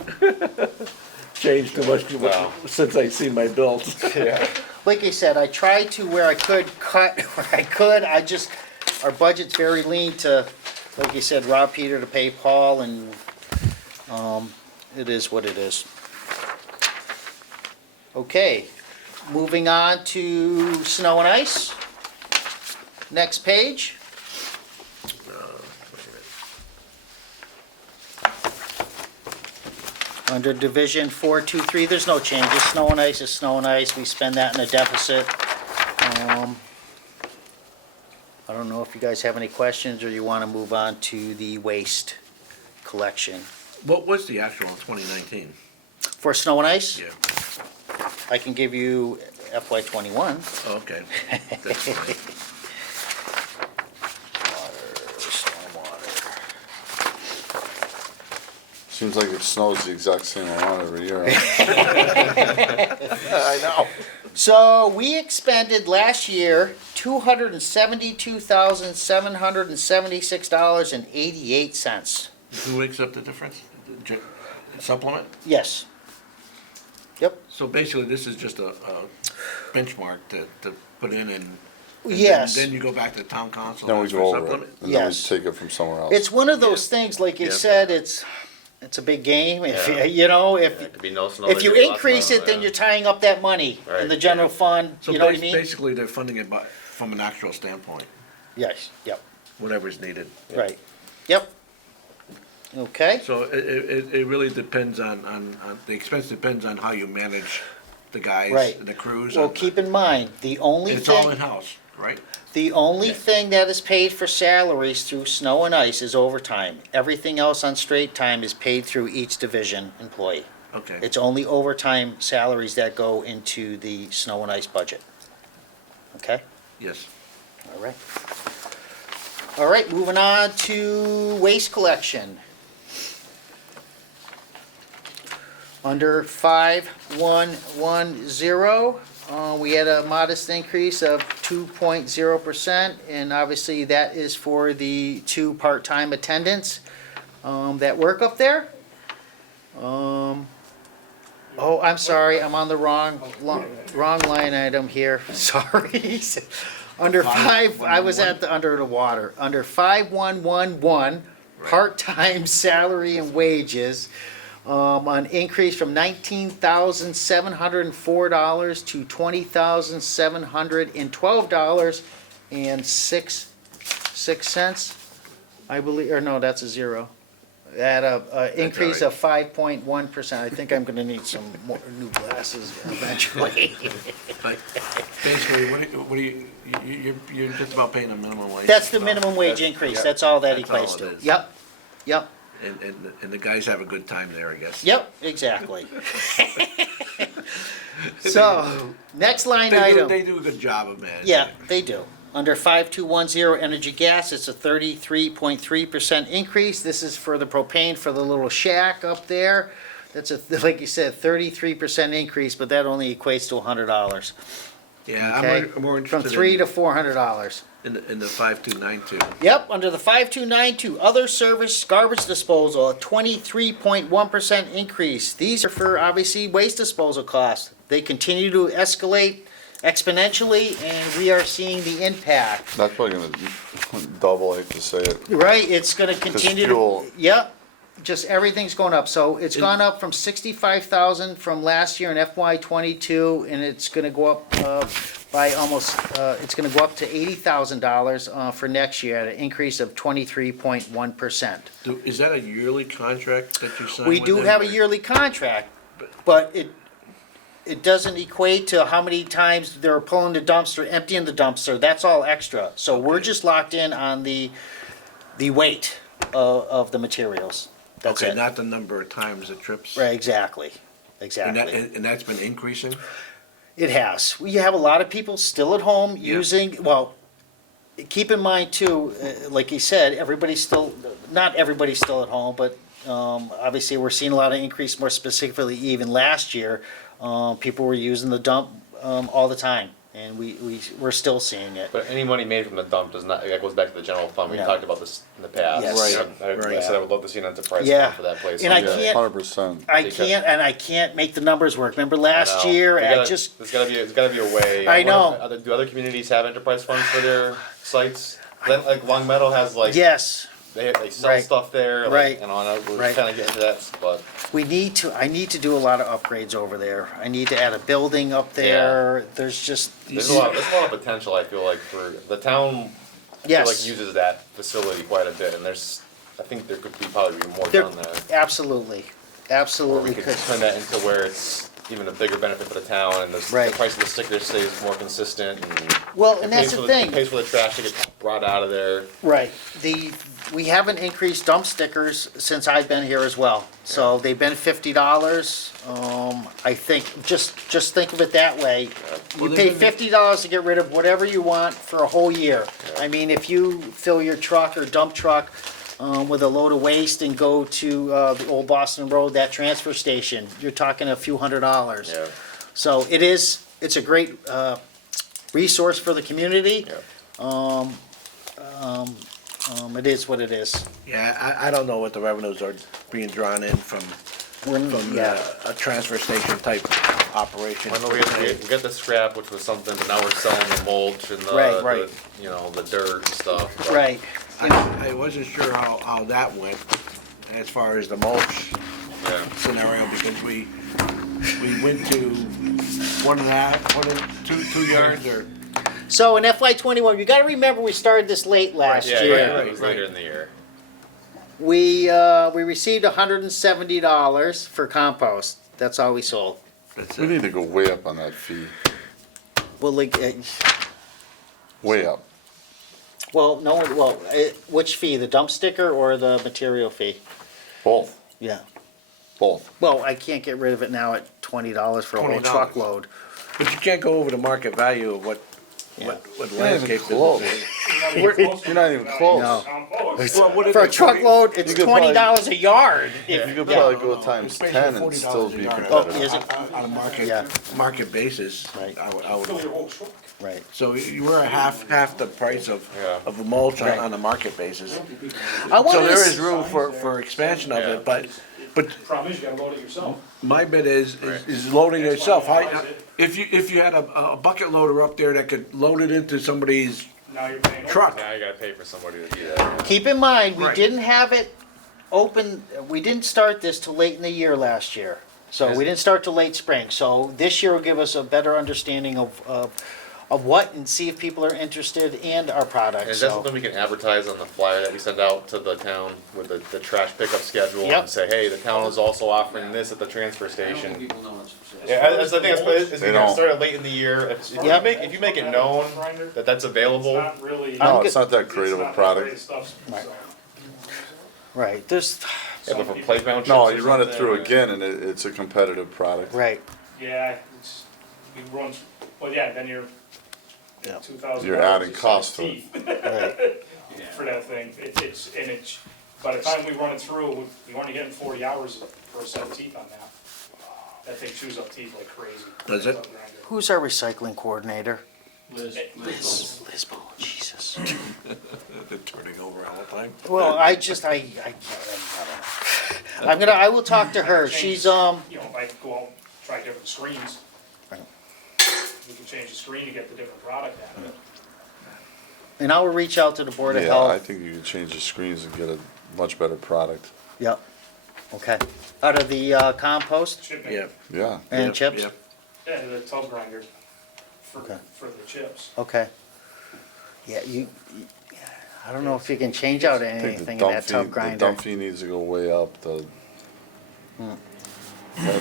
change too much No. since I see my bills. Yeah. Like I said, I tried to where I could cut where I could, our budget's very lean to, like you said, rob Peter to pay Paul, and, it is what it is. Okay, moving on to snow and ice. Next page. Under Division 423, there's no changes. Snow and ice is snow and ice. We spend that in a deficit. I don't know if you guys have any questions or you want to move on to the waste collection. What was the actual in 2019? For snow and ice, Yeah, I can give you FY '21. oh, okay. That's fine. Stormwater. Seems like it snows the exact same amount every year. I know. So we expended last year $272,776.88. Who makes up the difference? Supplement? Yes. Yep. So basically, this is just a benchmark to put in and. Yes. Then you go back to town council. Then we ask go for over it, supplement? and then we Yes. take it from somewhere else. It's one of those things, like you Yeah. said, it's a big game. If, Yeah. you know, Yeah, it could be no snow. if there you could be lots of increase snow, it, then yeah. you're tying up that money in Right, the general fund, So you know what I mean? basically, they're funding it from an actual standpoint, Yes, yep, whatever's needed. right, yep. Okay, So it really depends on, the expense depends on how you manage the guys, Right. the crews. well, keep in mind, the only It's all thing, in-house, right? the only thing that is paid for salaries through snow and ice is overtime. Everything else on straight time is paid through each division employee. Okay. It's only overtime salaries that go into the snow and ice budget. Okay? Yes. All right. All right, moving on to waste collection. Under 5110, we had a modest increase of 2.0%, and obviously that is for the 2 part-time attendants that work up there. Oh, I'm sorry, I'm on the wrong line item here, sorry. Under 5, I was under the water. Under 5111, part-time salary and wages, an increase from $19,704 to $20,712.06, I believe, or no, that's a zero. At a increase of 5.1%. I think I'm gonna need some more new glasses eventually. But basically, what do you, you're just about paying a minimum wage. That's the minimum wage increase, that's all that That's all equates it to. is. Yep, yep. And the guys have a good time there, I guess. Yep, exactly. So, next line They item. do a good job of managing. Yeah, they do. Under 5210 energy gas, it's a 33.3% increase. This is for the propane for the little shack up there. That's a, like you said, 33% increase, but that only equates to $100. Yeah, Okay? I'm more From interested $300 to $400. in the 5292. Yep, under the 5292, other service garbage disposal, a 23.1% increase. These are for obviously waste disposal costs. They continue to escalate exponentially, and we are seeing the impact. That's probably gonna double, I hate to say it. Right, it's gonna continue to. fuel. Yep, just everything's going up. So it's gone up from 65,000 from last year in FY '22, and it's gonna go up by almost, it's gonna go up to $80,000 for next year at an increase of 23.1%. Is that a yearly contract that you sign We with do them? have a yearly contract, but it doesn't equate to how many times they're pulling the dumpster, emptying the dumpster. That's all extra. So we're just locked in on the weight of the materials. That's Okay, it. not the number of times the trips? Right, exactly, And exactly. and that's been increasing? It has. We have a lot of people still at home using, well, keep in mind too, like you said, everybody's still, not everybody's still at home, but obviously we're seeing a lot of increase, more specifically even last year. People were using the dump all the time, and we're still seeing it. But any money made from the dump does not, that goes back to the general fund, we Yeah. talked about this in the past. Yes. You know, Right. I said I would love to see an enterprise Yeah. fund for that place. And I Yeah. can't- 100%. I can't make the numbers work. Remember I last know. year, We I gotta- just, there's gotta be a way. I know. wonder, do other communities have enterprise funds for their sites? Like Long Meadow has like, yes, they sell Right. stuff there, like, Right. and on, we're Right. kinda getting to that, but. I need to do a lot of upgrades over there. I need to add a building up there. There's just, There's a lot of potential, I feel like, for, the town, I feel like yes, uses that facility quite a bit, and I think there could be probably be more There- done there. absolutely, Or absolutely we could could. turn that into where it's even a bigger benefit for the town, and the Right. price of the sticker stays more consistent, and. Well, it and that's pays the for thing. It pays for the trash to get brought out of there. Right, we haven't increased dump stickers since I've been here as well. So they've been $50. I think, just think of it that way. You Well, pay they've been- $50 to get rid of whatever you want for a whole year. I mean, if you fill your truck or dump truck with a load of waste and go to the old Boston Road, that transfer station, you're talking a few $100s. Yeah. So it's a great resource for the community. Yeah. It is what it is. Yeah, I don't know what the revenues are being drawn in from Yeah. a transfer station type operation. I know we got the scrap, which was something, but now we're selling the mulch and Right, right. you know, the dirt and stuff. but- Right. I wasn't sure how that went as far as the mulch Yeah. scenario, because we went to 2 yards or, So in FY '21, you gotta remember we started this late last Yeah, year. yeah, it was later in the year. We received $170 for compost. That's all we sold. that's We it. need to go way up on that fee, Well, like, way up. which fee, the dump sticker or the material fee? Both, Yeah. both. Well, I can't get rid of it now at $20 for a whole $20. truckload. But you can't go over the market value of what landscape close. business is. You're not even close. No. Well, what is For a it, truckload, it's You could probably- $20 a yard. You could Yeah. probably go times It's basically 10 and $40 still a be yard. competitive. Is it? On a Yeah. market basis. Right. I would, Fill your whole truck. Right. so you were half the price of Yeah. a mulch Right. on a market basis. I wanted So to there s- is room for expansion of Yeah. it, but Problem is, you gotta load it yourself. my bit is Right. loading it yourself. That's why you If you had a bucket loader up there that could load it into somebody's Now you're paying. truck, Now you gotta pay for somebody to do that. Keep in mind, we Right. didn't have it open, we didn't start this till late in the year last year. So we didn't start till late spring. So this year will give us a better understanding of what and see if people are interested in our product. Is that So, something we can advertise on the flyer that we send out to the town with the trash pickup schedule? Yep. And say, hey, the town is also offering this at the transfer station. People know it's. Yeah, that's the thing, is They we got don't. started late in the year, if you make it known that that's It's available, not really. No, I'm it's not that great of a It's not that product. great stuff, so. Right, there's, Yeah, but for playground chips No, or you run it something, through or- again and it's a competitive product. right, Yeah, it's, we run, well, yeah, then you're Yeah. $2,000. You're adding a set of cost to it. teeth right, For that thing, it's, by the time we run it through, you're only getting 40 hours for a set of teeth on that. That thing chews up teeth like crazy. Does it? who's our recycling coordinator? Liz, Liz Ball, Jesus. They're turning over all the time. Well, I don't know. I will talk to her, she's, You know, if I go out and try different screens, Right. we can change the screen to get the different product out of it. and I will reach out to the Board of Yeah, I Health. think you can change the screens and get a much better product. Yep, okay. Out of the compost Chipping. Yeah. Yeah. and Yep, chips? yep. Yeah, the tub grinder Okay. for the chips. Okay. Yeah, I don't know if you can change out I think anything in that tub the grinder. dump fee needs to go way up,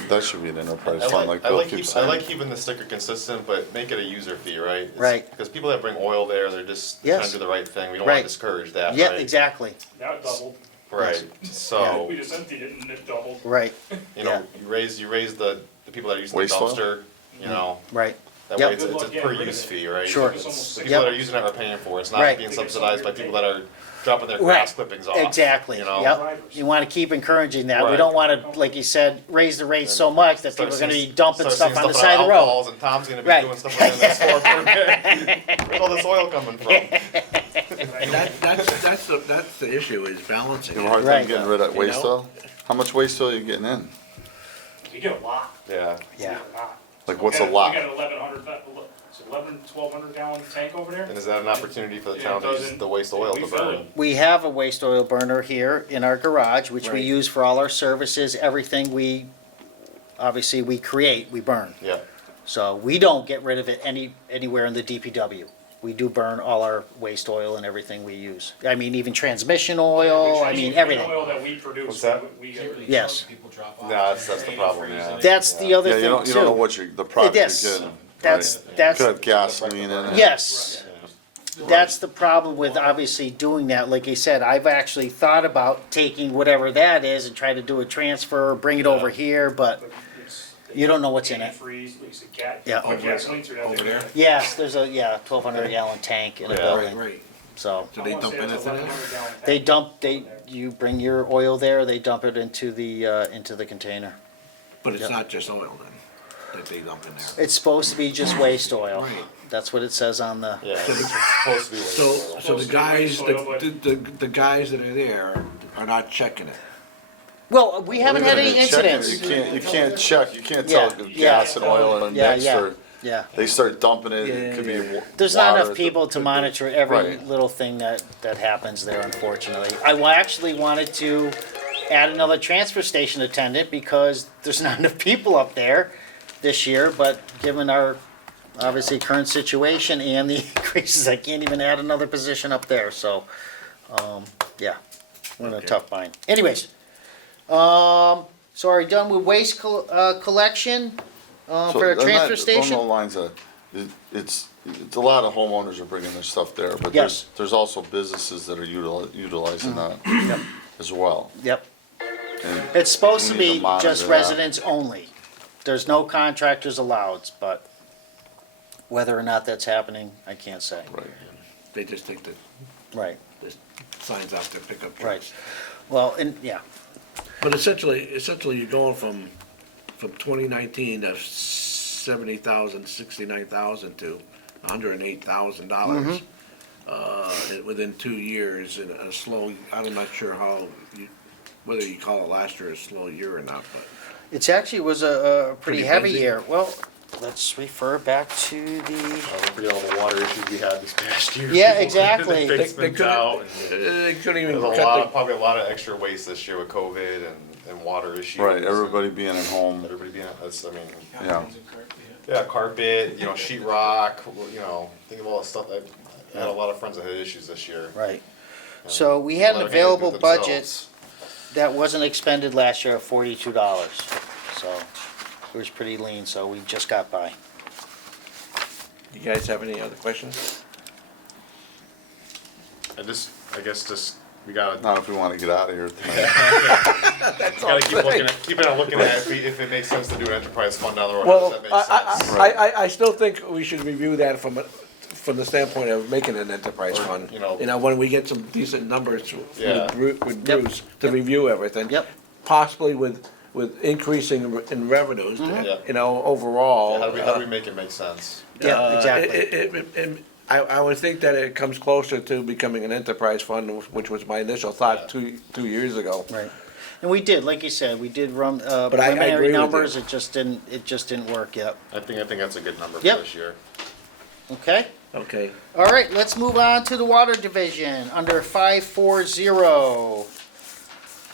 that should be an enterprise fund like Bill keeps I saying. like keeping the sticker consistent, but make it a user fee, right? It's- Right. Because people that bring oil there, they're just Yes. trying to do the right thing, we don't wanna Right. discourage that, right? Yeah, exactly, Now it doubled. Right, so, We just emptied it and it doubled. right, you know, you raise the people that are using the Waste oil? dumpster, you know, right, that Yep. way it's Good a luck per getting rid of use it. fee, right? Sure. It's almost The six- people that are using it are paying for it, it's not Right. being subsidized by people that are dropping their grass clippings off, exactly, you know? yep. You wanna keep encouraging that, we Right. don't wanna, like you said, raise the rate so much that Start people are gonna seeing- be dumping start stuff on the seeing side of the our road. outfalls, and Tom's gonna be Right. doing stuff within this store permit. Where's all this oil coming from? And that's the issue, is balancing You have a it. hard time Right. getting rid of You waste know? oil? How much waste oil are you getting in? You get a lot. Yeah. Yeah, You get a lot. Like, what's a We got lot? an 1,200 gallon tank over there. And is that an opportunity for the Yeah, town to it use doesn't- the waste oil we to fill burn? it. we have a waste oil burner here in our garage, which we Right. use for all our services, everything obviously we create, we burn. Yeah, So we don't get rid of it anywhere in the DPW. We do burn all our waste oil and everything we use. I mean, even transmission oil, I mean, The everything. oil that we produce. What's that? We get. Yes. People drop off. no, that's the problem, yeah. That's the other Yeah, thing you don't know too. what the product Yes. you're getting. That's, right? that's, Could have gasoline in it. yes. That's the problem with obviously doing that. Like I said, I've actually thought about taking whatever that is and try to do a transfer, bring it over here, but It's- you don't know what's in it. Antifreeze, at least a cat. Yeah. Put gasoline through that Over thing. there? Yes, there's a, 1,200 gallon tank in a Yeah. Right, building, right. so. So they dump anything in? 1,100 gallon tank. They dump, you bring your oil there, they dump it into the container. But it's Yep. not just oil then, that they dump in there. It's supposed to be just waste oil. Right. That's what it says on the, Yeah, it's supposed to be waste So, oil. so the Supposed to be guys, waste oil, the guys that are there are not checking it. well, we haven't had any Check it. incidents. You can't check, you can't tell Yeah, gas and oil and Yeah, mixed yeah, or, yeah. they start dumping it, Yeah, it could be yeah. There's not water enough at the- people to monitor every Right. little thing that happens there, unfortunately. I actually wanted to add another transfer station attendant because there's not enough people up there this year, but given our obviously current situation and the increases, I can't even add another position up there, so, yeah, we're in a Okay. tough bind. Anyways, so are you done with waste collection, So for a on transfer that- station? Along the lines of, it's a lot of homeowners are bringing their stuff there, but Yes. there's also businesses that are utilizing that Yep, as well. yep. And It's supposed to we need be to monitor just that. residents only. There's no contractors allowed, but whether or not that's happening, I can't say. Right. They just take the Right, signs off their pickup right. trucks. Well, and, yeah, But essentially you're going from 2019 to 70,000, 69,000 to $108,000. Within 2 years in a slow, I'm not sure whether you call it last year a slow year or not, but. it's actually was a pretty Pretty heavy busy. year. Well, let's refer back to the, Forget all the water issues we had this past year. Yeah, People exactly. couldn't They fix things couldn't- out, and They couldn't even There's cut probably a lot of extra waste this year with COVID and water issues. Right, everybody being at home, Everybody being, that's, I mean, yeah. yeah, carpet, sheet rock, think of all the stuff, I had a lot of friends that had issues this year. right. So we had an Let them handle it available budget themselves. that wasn't expended last year of $42. So it was pretty lean, so we just got by. You guys have any other questions? I guess just We gotta, Not if we wanna get out of here tonight. gotta keep on looking at if it makes sense to do an enterprise fund down the road. Well, Does that make sense? I still think we should review that from the standpoint of making an enterprise Or, fund. you know- When we get some decent numbers Yeah. with Bruce to review everything. Yep. Possibly with increasing in revenues, Yeah. overall. How do we make it make sense? Yeah, exactly. I would think that it comes closer to becoming an enterprise fund, which was my initial thought Yeah. 2 years ago. Right. And we did, like you said, we did run I agree preliminary with numbers, you. it just didn't work yet. I think that's a good number for Yep. this year. Okay? Okay. All right, let's move on to the water division, under 540.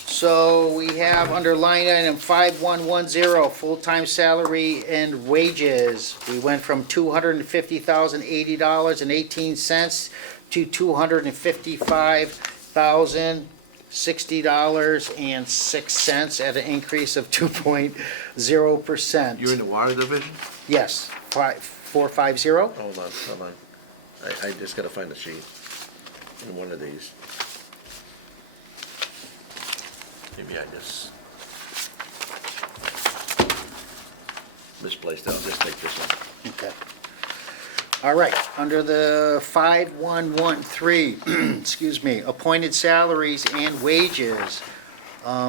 So we have under line item 5110, full-time salary and wages. We went from $250,080.18 to $255,060.06 at an increase of 2.0%. You're in the water division? Yes, 450. Hold on. I just gotta find the sheet in one of these. Maybe I just misplaced it. I'll just take this one. Okay. All right, under the 5113, excuse me, appointed salaries and wages,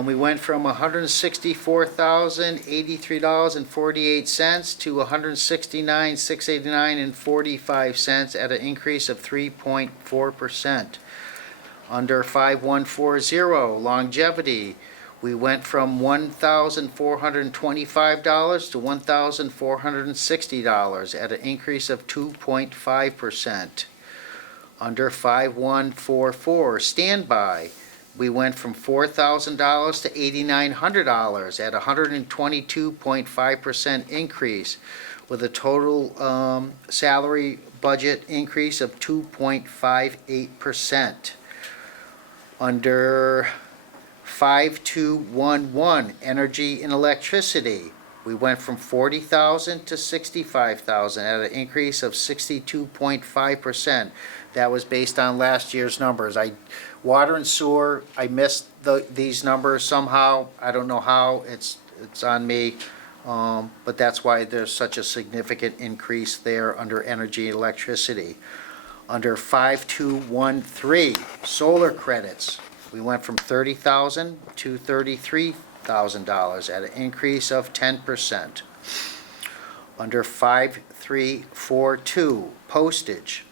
we went from $164,083.48 to $169,689.45 at an increase of 3.4%. Under 5140, longevity, we went from $1,425 to $1,460 at an increase of 2.5%. Under 5144, standby, we went from $4,000 to $8,900 at a 122.5% increase, with a total salary budget increase of 2.58%. Under 5211, energy and electricity, we went from $40,000 to $65,000 at an increase of 62.5%. That was based on last year's numbers. Water and sewer, I missed these numbers somehow. I don't know how, it's on me. But that's why there's such a significant increase there under energy and electricity. Under 5213, solar credits, we went from $30,000 to $33,000 at an increase of 10%. Under 5342, postage,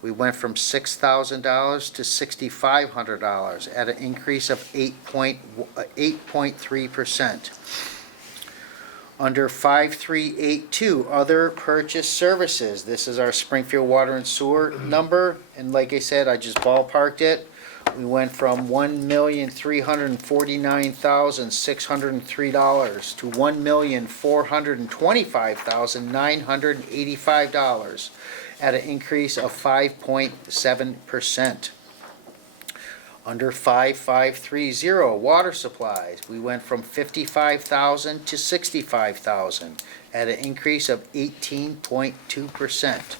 we went from $6,000 to $6,500 at an increase of 8.3%. Under 5382, other purchase services, this is our Springfield Water and Sewer number, and like I said, I just ballparked it. We went from $1,349,603 to $1,425,985 at an increase of 5.7%. Under 5530, water supplies, we went from $55,000 to $65,000 at an increase of 18.2%.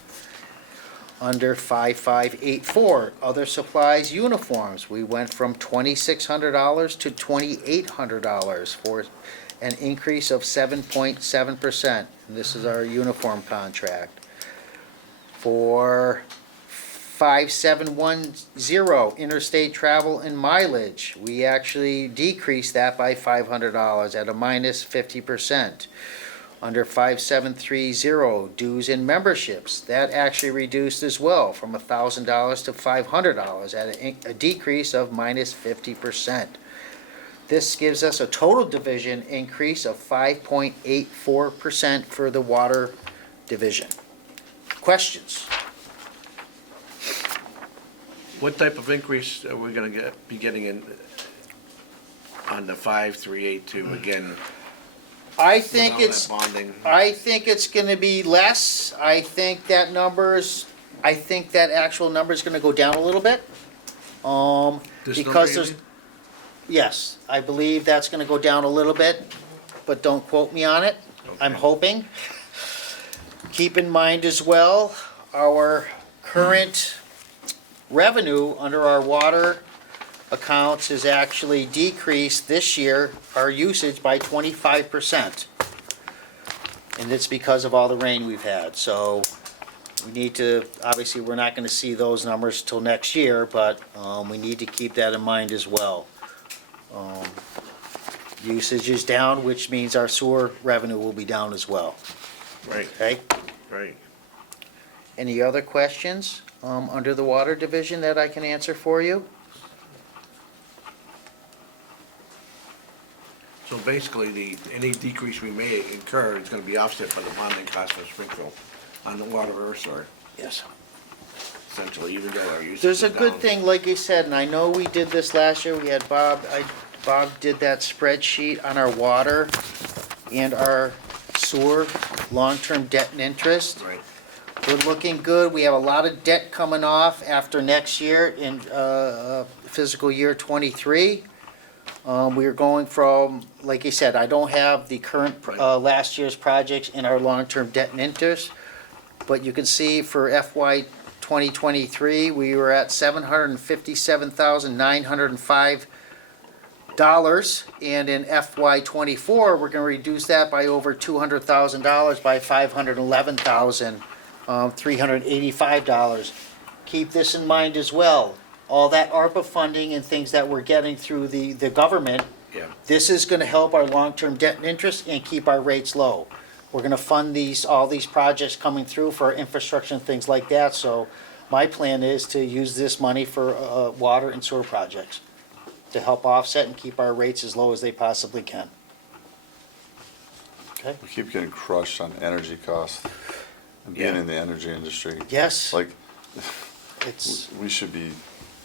Under 5584, other supplies, uniforms, we went from $2,600 to $2,800 for an increase of 7.7%. This is our uniform contract. For 5710, interstate travel and mileage, we actually decreased that by $500 at a minus 50%. Under 5730, dues and memberships, that actually reduced as well from $1,000 to $500 at a decrease of minus 50%. This gives us a total division increase of 5.84% for the water division. Questions? What type of increase are we gonna be getting in on the 5382 again? I think without it's, that bonding? I think it's gonna be less. I think that actual number's gonna go down a little bit. This Because number, you there's, mean? yes, I believe that's gonna go down a little bit, but don't quote me on it. I'm Okay. hoping. Keep in mind as well, our current revenue under our water accounts has actually decreased this year, our usage by 25%. And it's because of all the rain we've had, so we need to, obviously, we're not gonna see those numbers till next year, but, we need to keep that in mind as well. Usage is down, which means our sewer revenue will be down as well, Right, okay? right. Any other questions, under the water division that I can answer for you? So basically, any decrease we may incur is gonna be offset by the bonding cost for Springfield on the water or sewer, Yes. essentially, even though our usage There's is a good down. thing, like you said, and I know we did this last year, we had Bob did that spreadsheet on our water and our sewer, long-term debt and interest. Right, We're looking good, we have a lot of debt coming off after next year in, fiscal year '23. We are going from, like you said, I don't have the current, Right. last year's projects in our long-term debt and interest, but you can see for FY 2023, we were at $757,905. And in FY '24, we're gonna reduce that by over $200,000 by $511,385. Keep this in mind as well. All that ARPA funding and things that we're getting through the government, yeah, this is gonna help our long-term debt and interest and keep our rates low. We're gonna fund all these projects coming through for infrastructure and things like that, so my plan is to use this money for, water and sewer projects to help offset and keep our rates as low as they possibly can. Okay? We keep getting crushed on energy costs and being Yeah. in the energy industry. Yes, Like, it's, we should be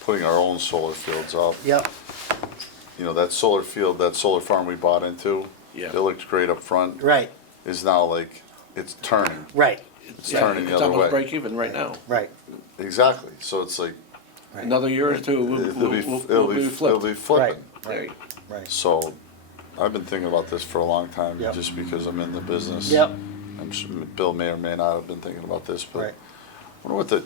putting our own solar fields up. yep, You know, that solar field, that solar farm we bought into, Yeah. it looked great up front, right, is now like, it's turning. right, It's yeah, turning the it's other almost way. break even right now. right. Exactly, so it's like, Right. Another year or two, we'll it'll be, we'll it'll be, flipped. it'll be flipping. Right. Right. So, I've been thinking about this for a long time, Yep. just because I'm in the business. Yep, I'm sure Bill may or may not have been thinking about this, but I right. wonder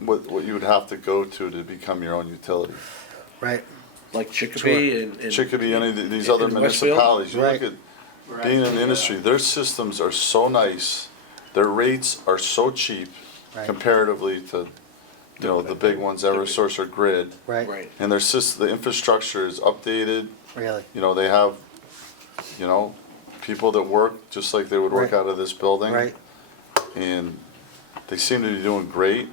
what you would have to go to become your own utility. Right. Like Chicopee and. Chicopee, any of these in other Westfield? municipalities, you look Right. at, being in the industry, their systems are so nice, their rates are so cheap Right. comparatively to, you know, the big ones, Eversource or Grid. Right, Right, And their the infrastructure is updated, really, you know, they have, you know, people that work just like they would work Right. out of this building. right, And they seem to be doing great,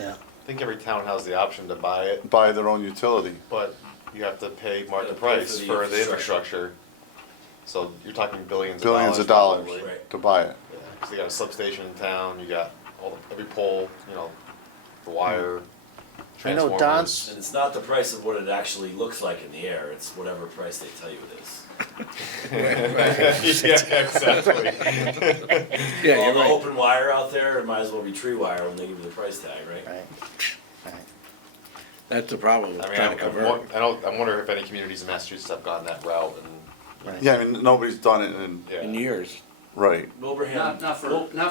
yeah, I think every town has the option to buy it, buy their own utility. but you have to pay You market gotta pay price for the for the infrastructure. infrastructure. So you're talking billions Billions of of dollars. dollars probably. Right. to buy it. Yeah, 'cause you got a substation in town, you got every pole, you know, the wire, I know transformers. Don's, And it's not the price of what it actually looks like in the air, it's whatever price they tell you it is. Yeah, exactly. yeah, All you're the right. open wire out there, it might as well be tree wire when they give you the price tag, right? right, right. That's the problem, I mean, trying to convert. I wonder if any communities in Massachusetts have gone that route and, Right. Yeah, I mean, nobody's done it in, yeah. In years. right. Wilbraham, Not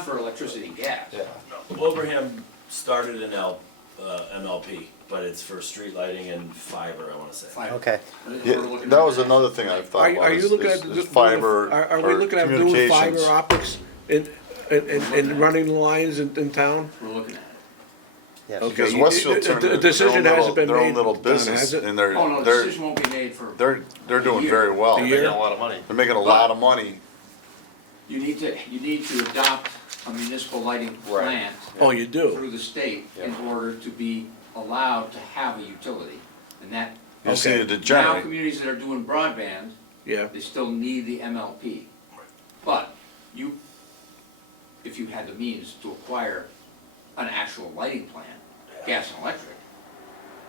for electricity and gas. Yeah. Wilbraham started an MLP, but it's for street lighting and fiber, I wanna say. Okay, Yeah, that was another thing I thought about, Are you looking at? is fiber Are we or looking at doing fiber communications. optics and running lines in town? We're looking at it. yes. Okay. Because Westfield turned The their own decision little, hasn't been their own made, little Don, business, has it? and Oh, no, the decision won't be made for. they're doing year. very well. A They're year? making a lot of money. They're making a lot of money. You need to adopt a municipal lighting Right. plan Oh, you do? through the state in Yeah. order to be allowed to have a utility. And that, You just Okay. need to now generate. communities that are doing broadband, Yeah, they still need the MLP. But if you had the means to acquire an actual lighting plan, gas and electric,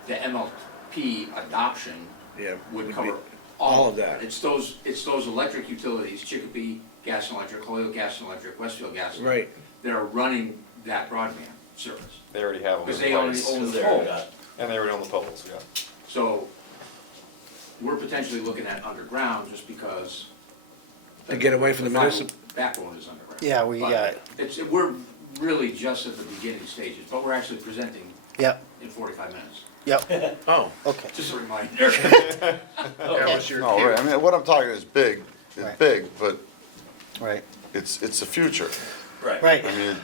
the MLP adoption yeah. would be- cover all all of that. It's those electric utilities, Chicopee Gas and Electric, Holyoke Gas and Electric, Westfield Gas and Electric, Right, that are running that broadband service. They already have them Because in they already place. own Because the they already poles. got- And they already own the poles, yeah. So we're potentially looking at underground just because. To get away from the fiber municip- Backbone is underground. Yeah, But we're really just at the beginning stages, but we're actually presenting Yep, in 45 minutes. yep, Oh, okay. Just a reminder. Okay. No, right, I mean, what I'm talking is big, Right. it's big, but Right, it's the future. Right. right, I mean,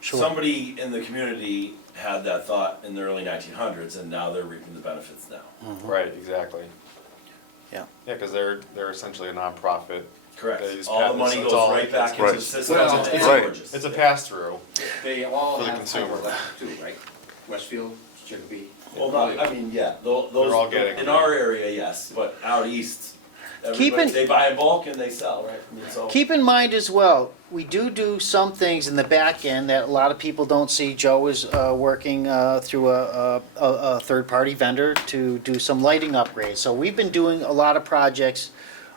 sure. Somebody in the community had that thought in the early 1900s, and now they're reaping the benefits now. Right, exactly. Yeah. Yeah, because they're essentially a nonprofit. Correct. They use All the patents, money so goes it's all- right back into Right. the system. Well, It's right. gorgeous. It's a pass-through. They all For the have consumer. hydro electric too, right? Westfield, Chicopee. Well, not, I mean, yeah, those, They're all getting in them. our area, yes, but out east, Keep everybody, in- they buy in bulk and they sell, right? I mean, so. Keep in mind as well, we do some things in the back end that a lot of people don't see. Joe is working through a third-party vendor to do some lighting upgrades. So we've been doing a lot of projects,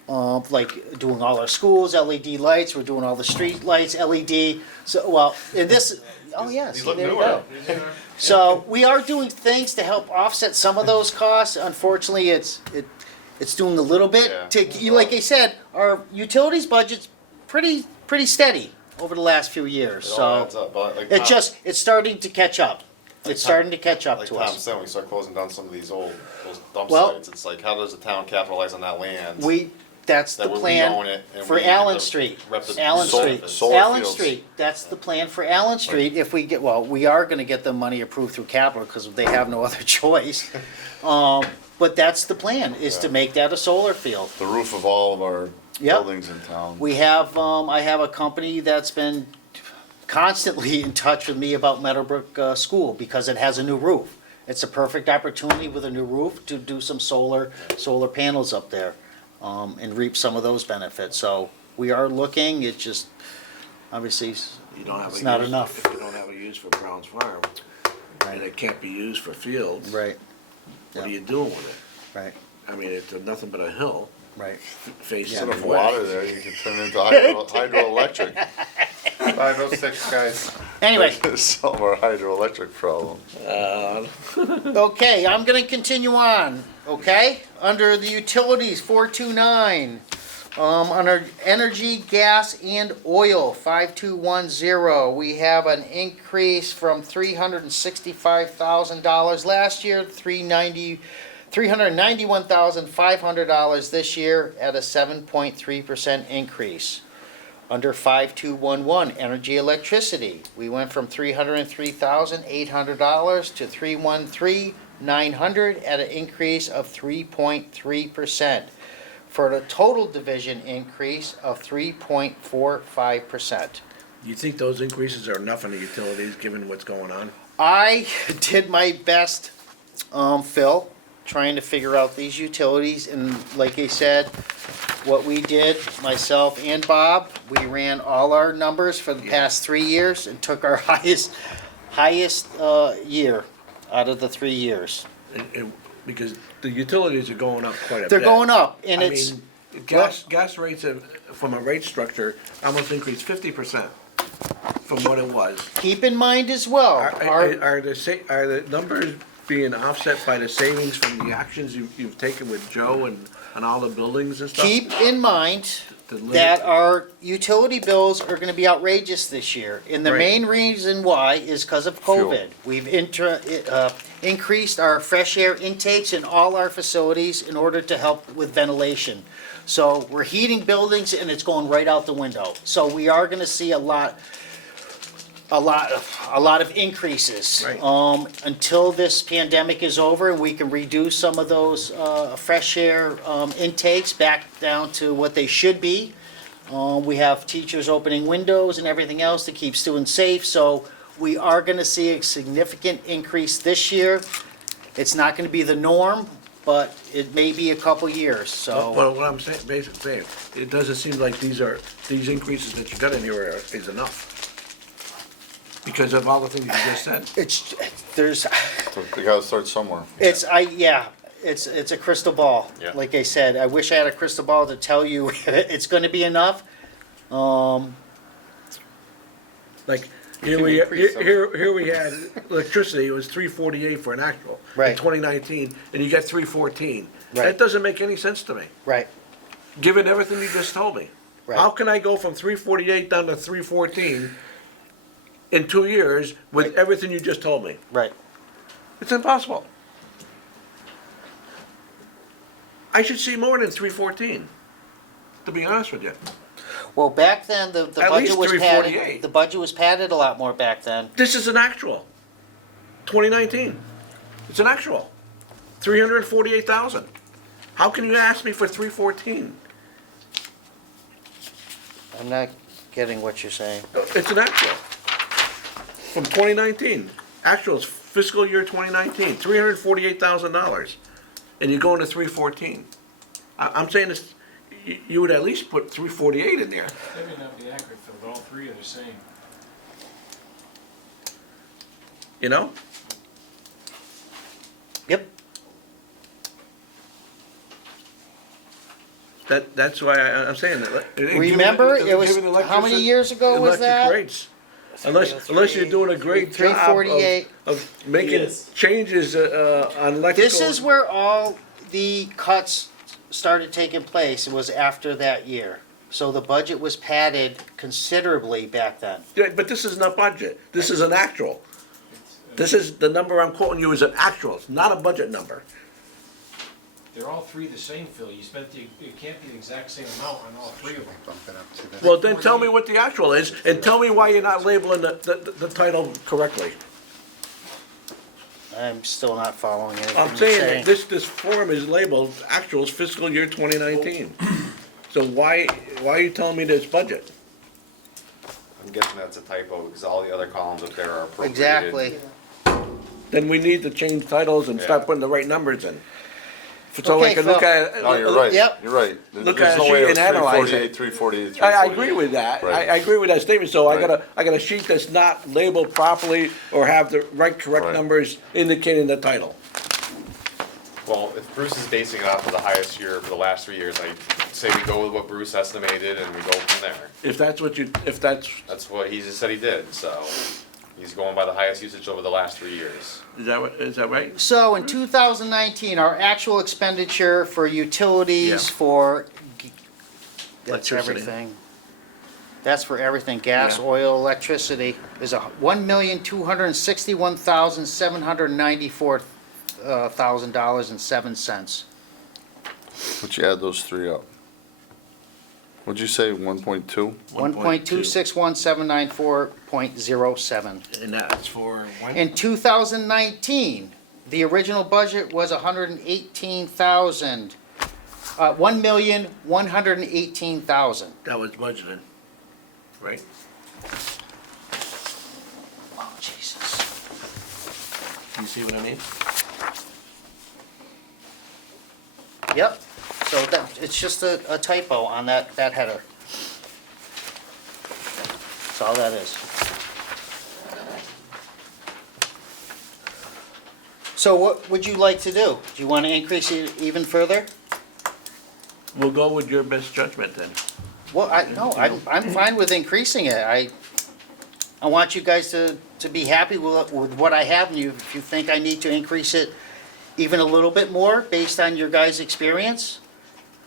like doing all our schools, LED lights, we're doing all the street lights, LED. So, well, in this, oh yes, These look there you newer. go. So we are doing things to help offset some of those costs. Unfortunately, it's doing a little bit to, like I said, our utilities budget's pretty steady over the last few years. It all adds So up, but like it's it's starting to catch up. It's starting to catch up like to Tom us. said, we start closing down some of these those dump Well- sites. It's like, how does the town capitalize on that land? That's the That we own plan it and for we get Allen the Street. Allen Street. Solar Allen fields. Street, that's the plan for Allen Street. If we get, well, we are gonna get the money approved through capital because they have no other choice. But that's the plan, is to make that a solar field. the roof of all of our Yep. buildings in town. We have, I have a company that's been constantly in touch with me about Meadowbrook School because it has a new roof. It's a perfect opportunity with a new roof to do some solar panels up there, and reap some of those benefits. So we are looking, it just, obviously, you don't have a it's use. not enough. If you don't have a use for Brown's Farm, and it can't be used for fields, Right, what are you doing with it? right, I mean, it's nothing but a hill right. facing Instead the of west. water there, you can turn it into hydroelectric. 506, guys. Anyway, Solve our hydroelectric problem. okay, I'm gonna continue on, okay? Under the utilities, 429. Under energy, gas, and oil, 5210, we have an increase from $365,000 last year, $391,500 this year at a 7.3% increase. Under 5211, energy electricity, we went from $303,800 to $313,900 at an increase of 3.3%, for a total division increase of 3.45%. You think those increases are enough in the utilities, given what's going on? I did my best, Phil, trying to figure out these utilities, and like I said, what we did, myself and Bob, we ran all our numbers for the past 3 years and took our highest year out of the 3 years. Because the utilities are going up quite a bit. They're going up, and I it's, mean, gas rates have, from a rate structure, almost increased 50% from what it was. keep in mind as well, Are the numbers being offset by the savings from the actions you've taken with Joe and all the buildings and stuff? keep in mind To limit- that our utility bills are gonna be outrageous this year. And the Right. main reason why is because of COVID. We've increased our fresh air intakes in all our facilities in order to help with ventilation. So we're heating buildings and it's going right out the window. So we are gonna see a lot of increases. Right. Until this pandemic is over and we can reduce some of those, fresh air, intakes back down to what they should be. We have teachers opening windows and everything else to keep students safe, so we are gonna see a significant increase this year. It's not gonna be the norm, but it may be a couple years, so. Well, what I'm saying, basically saying, it doesn't seem like these increases that you got in here is enough. Because of all the things you just said. There's, So they gotta start somewhere. it's a crystal ball. Yeah. Like I said, I wish I had a crystal ball to tell you it's gonna be enough. Like, here we had electricity, it was $3.48 for an actual. Right. In 2019, and you got $3.14. Right. That doesn't make any sense to me, Right, given everything you just told me. right. How can I go from $3.48 down to $3.14 in 2 years with everything you just told me? Right. It's impossible. I should see more than 314, to be honest with you. Well, back then, the At budget least was 348. padded, the budget was padded a lot more back then. This is an actual, 2019. It's an actual, 348,000. How can you ask me for 314? I'm not getting what you're saying. It's an actual. From 2019. Actuals, fiscal year 2019, $348,000. And you're going to 314. I'm saying this, you would at least put 348 in there. That may not be accurate, Phil, but all three are the same. You know? Yep. That's why I'm saying that. Remember, it was, Given how many electricity- years ago was electric that? rates. Unless you're doing a great job 348. of making Yes. changes on electrical. This is where all the cuts started taking place, it was after that year. So the budget was padded considerably back then. Yeah, but this isn't a budget, this is an actual. This is, the number I'm quoting you is an actual, it's not a budget number. They're all three the same, Phil. You spent the, it can't be the exact same amount on all three of them. Bump it up to that. Well, then tell me what the actual is, and tell me why you're not labeling the title correctly. I'm still not following anything I'm you're saying saying. that this form is labeled actuals fiscal year 2019. So why are you telling me this budget? I'm guessing that's a typo, because all the other columns up there are appropriated. Exactly. Then we need to change titles and start Yeah. putting the right numbers in. So I Okay, can look Phil. at it. No, you're right, Yep. you're right. Look There's at no it way it was and analyze 348, 348, I agree with that. Right. I agree with that statement. So I Right. got a sheet that's not labeled properly or have the correct Right. numbers indicating the title. Well, if Bruce is basing it off of the highest year for the last 3 years, I say we go with what Bruce estimated and we go from there. If that's That's what he just said he did, so he's going by the highest usage over the last 3 years. is that right? So in 2019, our actual expenditure for utilities, Yeah. for, that's Electricity. everything. That's for everything, gas, Yeah. oil, electricity, is $1,261,794,000.07. But you add those three up. What'd you say, 1.2? 1,261,794.07. And that's for when? In 2019, the original budget was 118,000, 1,118,000. That was budgeted, right? Oh, Jesus. You see what I mean? Yep, so that, it's just a typo on that header. That's all that is. So what would you like to do? Do you want to increase it even further? We'll go with your best judgment then. Well, I'm fine with increasing it. I want you guys to be happy with what I have, and if you think I need to increase it even a little bit more based on your guys' experience.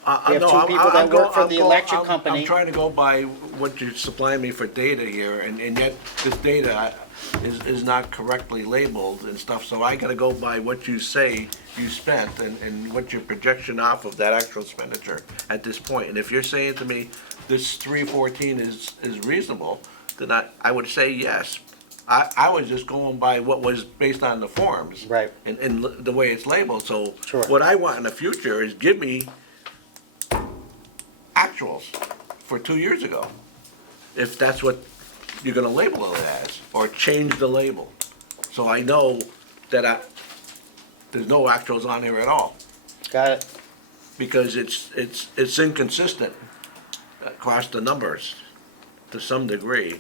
We have No, two people that work for the electric I'm company. trying to go by what you're supplying me for data here, and yet this data is not correctly labeled and stuff, so I gotta go by what you say you spent and what your projection off of that actual expenditure at this point. And if you're saying to me, this 314 is reasonable, then I would say yes. I was just going by what was based on the forms. Right. And the way it's labeled, so. Sure. What I want in the future is give me actuals for 2 years ago, if that's what you're gonna label it as, or change the label. So I know that there's no actuals on here at all, Got it? because it's inconsistent across the numbers to some degree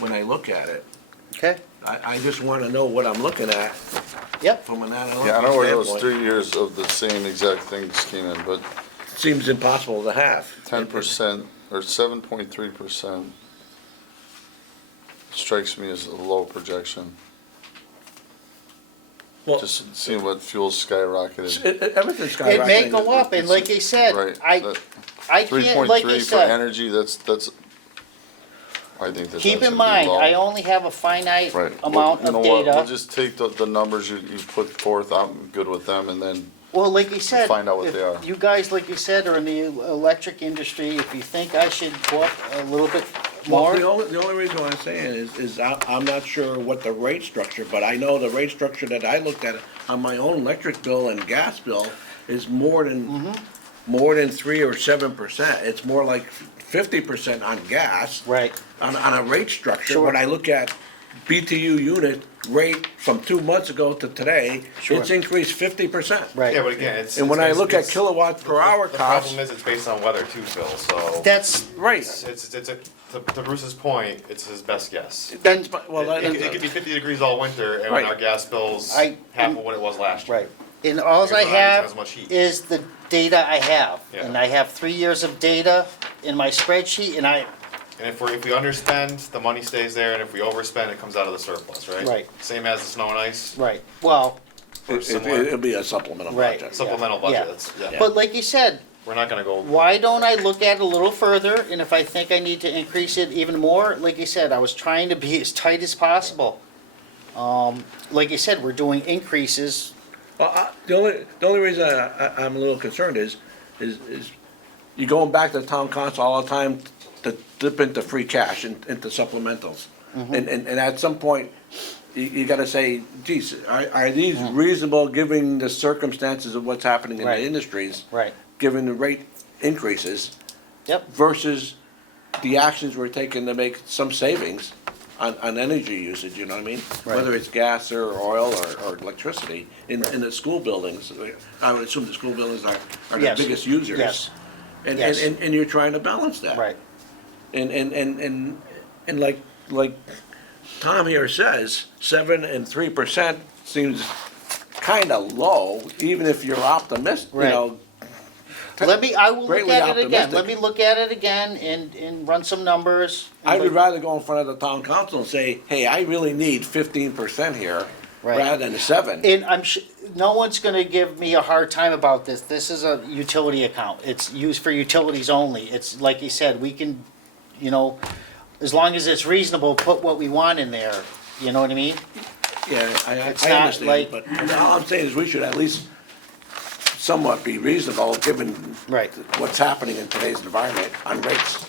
when I look at it. Okay, I just wanna know what I'm looking at yep. from an analytical Yeah, I know where those standpoint. 3 years of the same exact things came in, but Seems impossible to have. 10% or 7.3% strikes me as a low projection. Well, Just seeing what fuel skyrocketed. everything's skyrocketing. It may go up, and like I said, Right. I can't, like I 3.3 for said, energy, that's I think that Keep that's in gonna be mind, low. I only have a finite Right. amount You of know what, data. we'll just take the numbers you put forth, I'm good with them, and then, Well, like you said, find out what if they are. you guys, like you said, are in the electric industry, if you think I should go up a little bit Well, more, the only reason why I'm saying is I'm not sure what the rate structure, but I know the rate structure that I looked at on my own electric bill and gas bill is more than 3 or 7%. It's more like 50% on gas. right, On a rate structure. Sure. When I look at BTU unit rate from 2 months ago to today, Sure. it's increased 50%. right. Yeah, but again, it's. And when I it's- look at it's- kilowatts per hour The costs, problem is it's based on weather too, Phil, so. That's, right. It's to Bruce's point, it's his best guess. Then, well, It could be 50 degrees all winter and Right. our gas bill's I- half of what it was last year. right. And alls I Because we're not using have as much heat. is the data I have. And Yeah. I have 3 years of data in my spreadsheet, and I, And if we underspend, the money stays there, and if we overspend, it comes out of the surplus, right? Right. Same as the snow and ice, right, well, or similar it'll be a supplemental Right. budget. supplemental Yeah. budget, that's, yeah. but like you said, We're not gonna go, why don't I look at it a little further, and if I think I need to increase it even more, like you said, I was trying to be as tight as possible. Like you said, we're doing increases, Well, the only reason I'm a little concerned is you're going back to the town council all the time to dip into free cash, into supplementals. And at some point, you gotta say, geez, are these reasonable given the circumstances of what's happening in Right. the industries? right, Given the rate increases yep, versus the actions we're taking to make some savings on energy usage, you know what I mean? Right. Whether it's gas or oil or electricity in the school buildings. I would assume the school buildings are the Yes. biggest users. yes, And, Yes. and you're trying to balance that. right, And like Tom here says, 7 and 3% seems kinda low, even if you're optimistic, you Right. know. I will look Greatly at it again, optimistic. let me look at it again and run some numbers. I would rather go in front of the town council and say, hey, I really need 15% here, Right. rather than 7. And no one's gonna give me a hard time about this, this is a utility account, it's used for utilities only, it's like you said, we can, you know, as long as it's reasonable, put what we want in there, you know what I mean? Yeah, It's I not understand, like- but all I'm saying is we should at least somewhat be reasonable, given Right. what's happening in today's environment on rates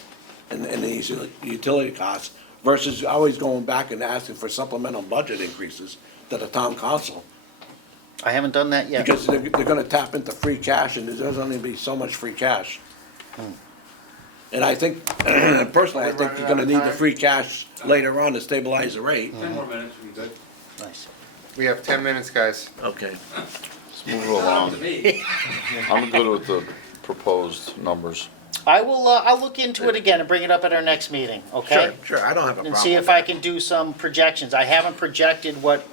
and these utility costs, versus always going back and asking for supplemental budget increases to the town council. I haven't done that yet. Because they're gonna tap into free cash, and there's only be so much free cash. And I think, personally, I think you're gonna need the free cash later on to stabilize the rate. 10 more minutes, we good? Nice. We have 10 minutes, guys. Okay. let's move it along. I'm good with the proposed numbers. I will, I'll look into it again and bring it up at our next meeting, okay? Sure, I don't have a problem And see with if I that. can do some projections. I haven't projected what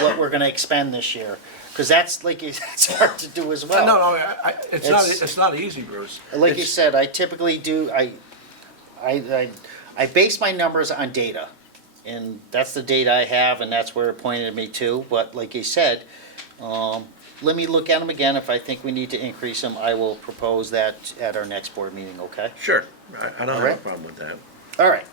what we're gonna expend this year, cause that's like, it's hard to do as well. No, It's- it's not easy, Bruce. Like you It's- said, I typically do, I base my numbers on data. And that's the data I have, and that's where it pointed me to, but like you said, let me look at them again. If I think we need to increase them, I will propose that at our next board meeting, okay? Sure, I don't have a Alright. problem with that. All right.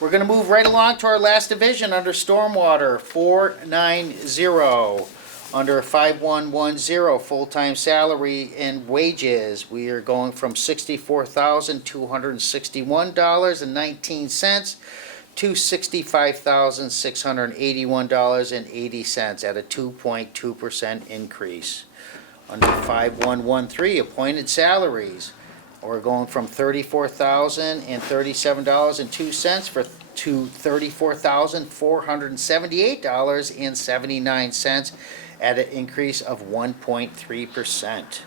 We're gonna move right along to our last division under stormwater, 490. Under 5110, full-time salary and wages, we are going from $64,261.19 to $65,681.80 at a 2.2% increase. Under 5113, appointed salaries, we're going from $34,037.02 to $34,478.79 at an increase of 1.3%.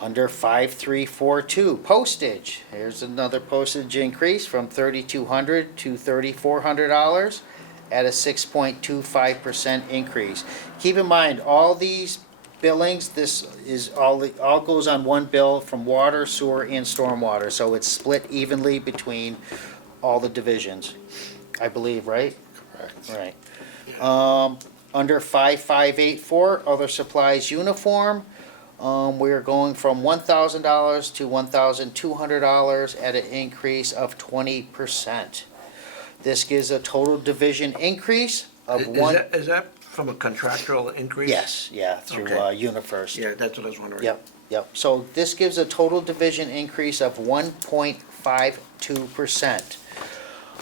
Under 5342, postage, here's another postage increase from $3,200 to $3,400 at a 6.25% increase. Keep in mind, all these billings, this is all goes on one bill from water, sewer, and stormwater, so it's split evenly between all the divisions, I believe, right? Correct. Right. Under 5584, other supplies uniform, We are going from $1,000 to $1,200 at an increase of 20%. This gives a total division increase of one. Is that from a contractual increase? Yes, yeah, through Okay. UniFirst. Yeah, that's what I was wondering. Yep, yep. So this gives a total division increase of 1.52%.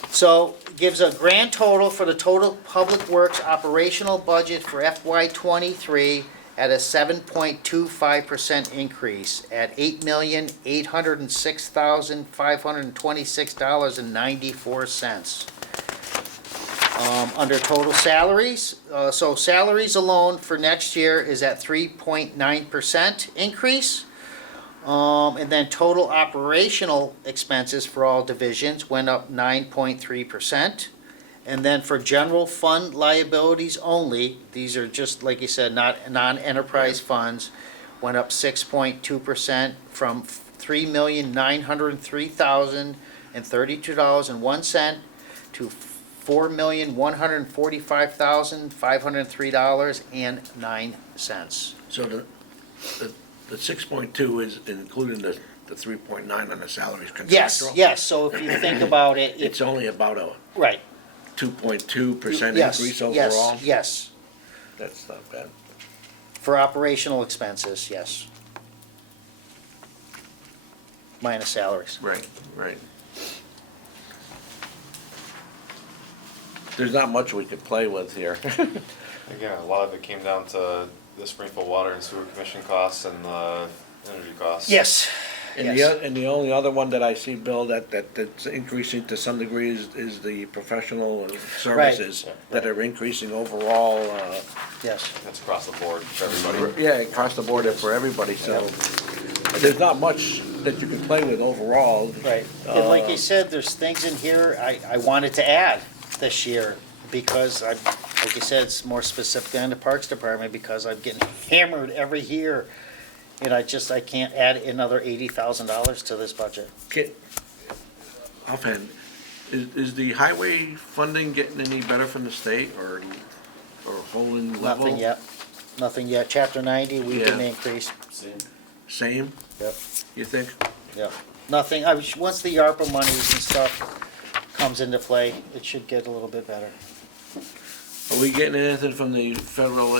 So gives a grand total for the total public works operational budget for FY '23 at a 7.25% increase at $8,806,526.94. Under total salaries, so salaries alone for next year is at 3.9% increase. And then total operational expenses for all divisions went up 9.3%. And then for general fund liabilities only, these are just, like you said, not non-enterprise funds, went up 6.2% from $3,903,032.01 to $4,145,503.09. So the 6.2 is including the 3.9 on the salaries Yes, contractual? yes, so if you think about it, It's only about a right. 2.2% Yes, increase yes, overall? yes, That's not bad. for operational expenses, yes. Minus salaries. Right, right. There's not much we could play with here. Again, a lot of it came down to the Springfield Water and Sewer Commission costs and the energy costs. Yes, And yes. and the only other one that I see, Bill, that's increasing to some degree is the professional services that are increasing overall, Yes. That's across the board for everybody. yeah, across the board for everybody, so. There's not much that you can play with overall. Right, and like you said, there's things in here I wanted to add this year, because like you said, it's more specific on the Parks Department, because I'm getting hammered every year, and I can't add another $80,000 to this budget. Offhand, is the highway funding getting any better from the state, or holding level? Nothing yet, Chapter 90, we didn't Yeah. increase, Same, yep, you think? yep, nothing, once the ARPA monies and stuff comes into play, it should get a little bit better. Are we getting anything from the federal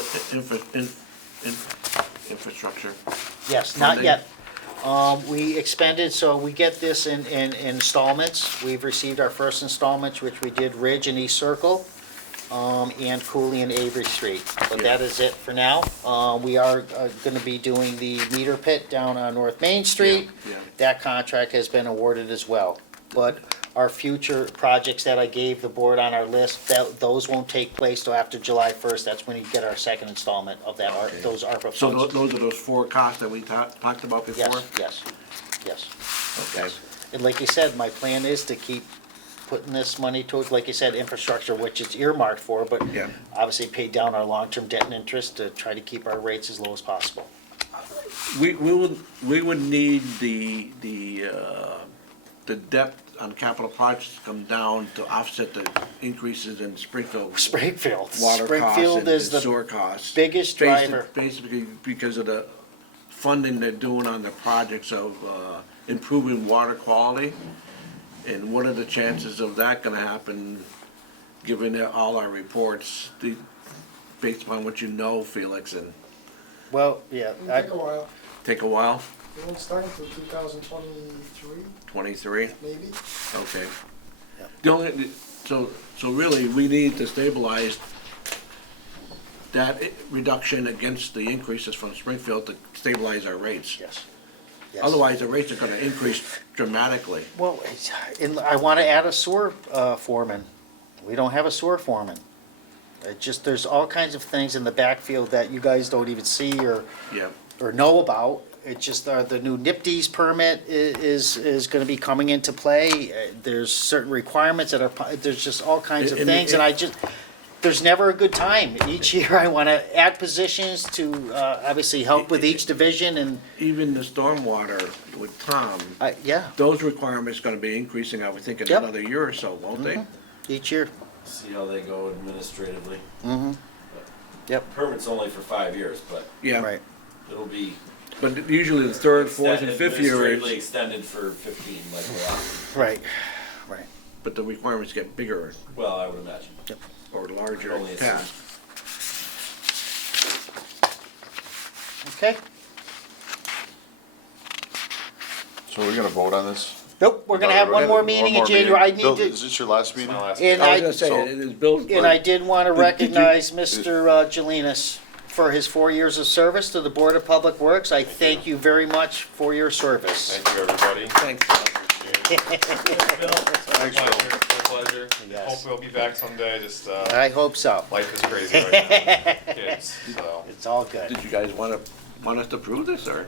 infrastructure? Yes, not Funding. yet. We expended, so we get this in installments. We've received our first installments, which we did Ridge and East Circle, and Cooley and Avery Street. But that is it for now. We are gonna be doing the meter pit down on North Main Street. Yeah. That contract has been awarded as well. But our future projects that I gave the board on our list, those won't take place till after July 1st. That's when you get our second installment of that, Okay. those ARPA funds. So those are those four costs that we talked about before? Yes, yes, yes. Okay. And like you said, my plan is to keep putting this money towards, like you said, infrastructure, which it's earmarked for, but Yeah. obviously pay down our long-term debt and interest to try to keep our rates as low as possible. We would need the depth on capital projects to come down to offset the increases in Springfield Springfield, water costs Springfield and is the sewer costs. biggest driver. Basically because of the funding they're doing on the projects of improving water quality. And what are the chances of that gonna happen, given all our reports, based upon what you know, Felix, and Well, yeah, It'll take a while. take a while, It won't start until 2023, 23? maybe. Okay. Yeah. The only, so really, we need to stabilize that reduction against the increases from Springfield to stabilize our rates. yes. Yes. Otherwise, the rates are gonna increase dramatically. Well, and I wanna add a sewer foreman. We don't have a sewer foreman. There's all kinds of things in the backfield that you guys don't even see or Yeah. know about. It just, the new NIPD's permit is gonna be coming into play. There's certain requirements that there's just all kinds of And- things, and there's never a good time. Each year I wanna add positions to, obviously help with each division, and, Even the stormwater with Tom, yeah, those requirements gonna be increasing, I would think, in Yep. another year or so, won't they? each year. See how they go administratively. Mm-hmm. Yep. Permit's only for 5 years, but Yeah. Right. it'll be But usually the third, fourth, and fifth year Administratively is, extended for 15, like we're on. Right, right. but the requirements get bigger Well, I would imagine. or larger Only a past. Okay. So we're gonna vote on this? Nope, we're gonna have one more meeting in January. I need Bill, to, is this your last meeting? My last and I was I, gonna say, So- it is Bill's. and I did wanna Did you- recognize Mr. Jelinas for his 4 years of service to the Board of Public Works. I thank you very much for your service. Thank you, everybody. Thanks, Bill. Thanks, Bill. Pleasure. Yes. Hope we'll be back someday, just, I hope so. life is crazy right now. Kids, so. It's all good. Did you guys want us to approve this, or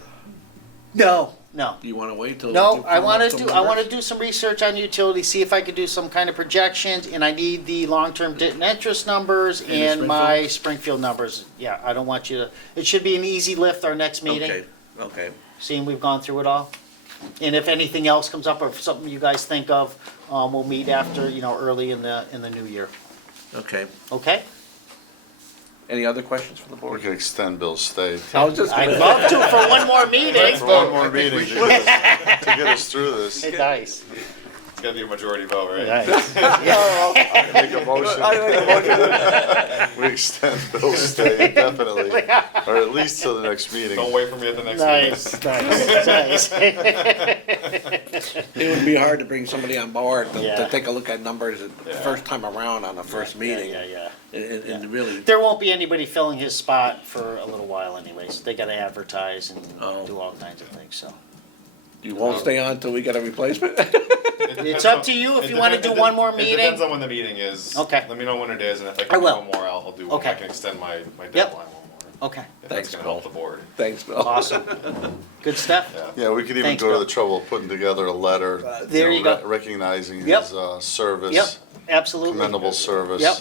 No, no. do you wanna wait till? No, you I come wanna up with do, some I wanna numbers? do some research on utilities, see if I could do some kind of projections, and I need the long-term debt and interest numbers the and my Springfield numbers. Yeah, I don't want you to, it should be an easy lift our next meeting, Okay, okay. seeing we've gone through it all. And if anything else comes up or if something you guys think of, we'll meet after, early in the new year. Okay. Okay? Any other questions from the We board? can extend Bill's stay I was just I'd gonna, love to for one more meeting. for one more meeting to get us through this. Nice, It's gotta be a majority vote, right? nice. Make a motion. We extend Bill's stay indefinitely, or at least till the next meeting. Don't wait for me at the next meeting. Nice, nice. it would be hard to bring somebody on board Yeah. to take a look at numbers the Yeah. first time around on the first meeting. Yeah, yeah, yeah. And really, There won't be anybody filling his spot for a little while anyways. They gotta advertise and Oh. do all kinds of things, so. you won't stay on till we get a replacement? It's up to you if you wanna do one more It depends meeting. on when the meeting is. Okay. Let me know when it is, and if I I can do will. one more, I'll do one. Okay. I can extend my deadline one more. Okay, If Thanks, that's gonna Bill. help the board. Thanks, Bill. awesome. Good stuff. Yeah. Yeah, we could even Thanks, go to Bill. the trouble of putting together a letter, there you go. recognizing Yep. his service. Yep, absolutely. Commendable service. Yep,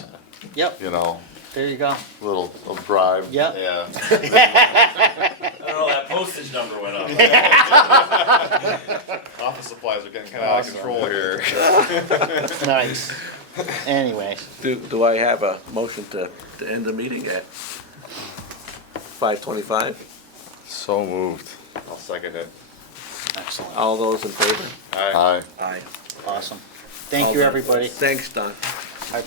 yep, You know, there you go. little a bribe. Yep. Yeah. I don't know, that postage number went up. Office supplies are getting kinda out of control here. Nice. Anyways, Do I have a motion to end the meeting at 5:25? So moved. I'll second it. excellent, All those in favor? Aye. Aye. Aye. awesome. Thank you, everybody. Thanks, Don. I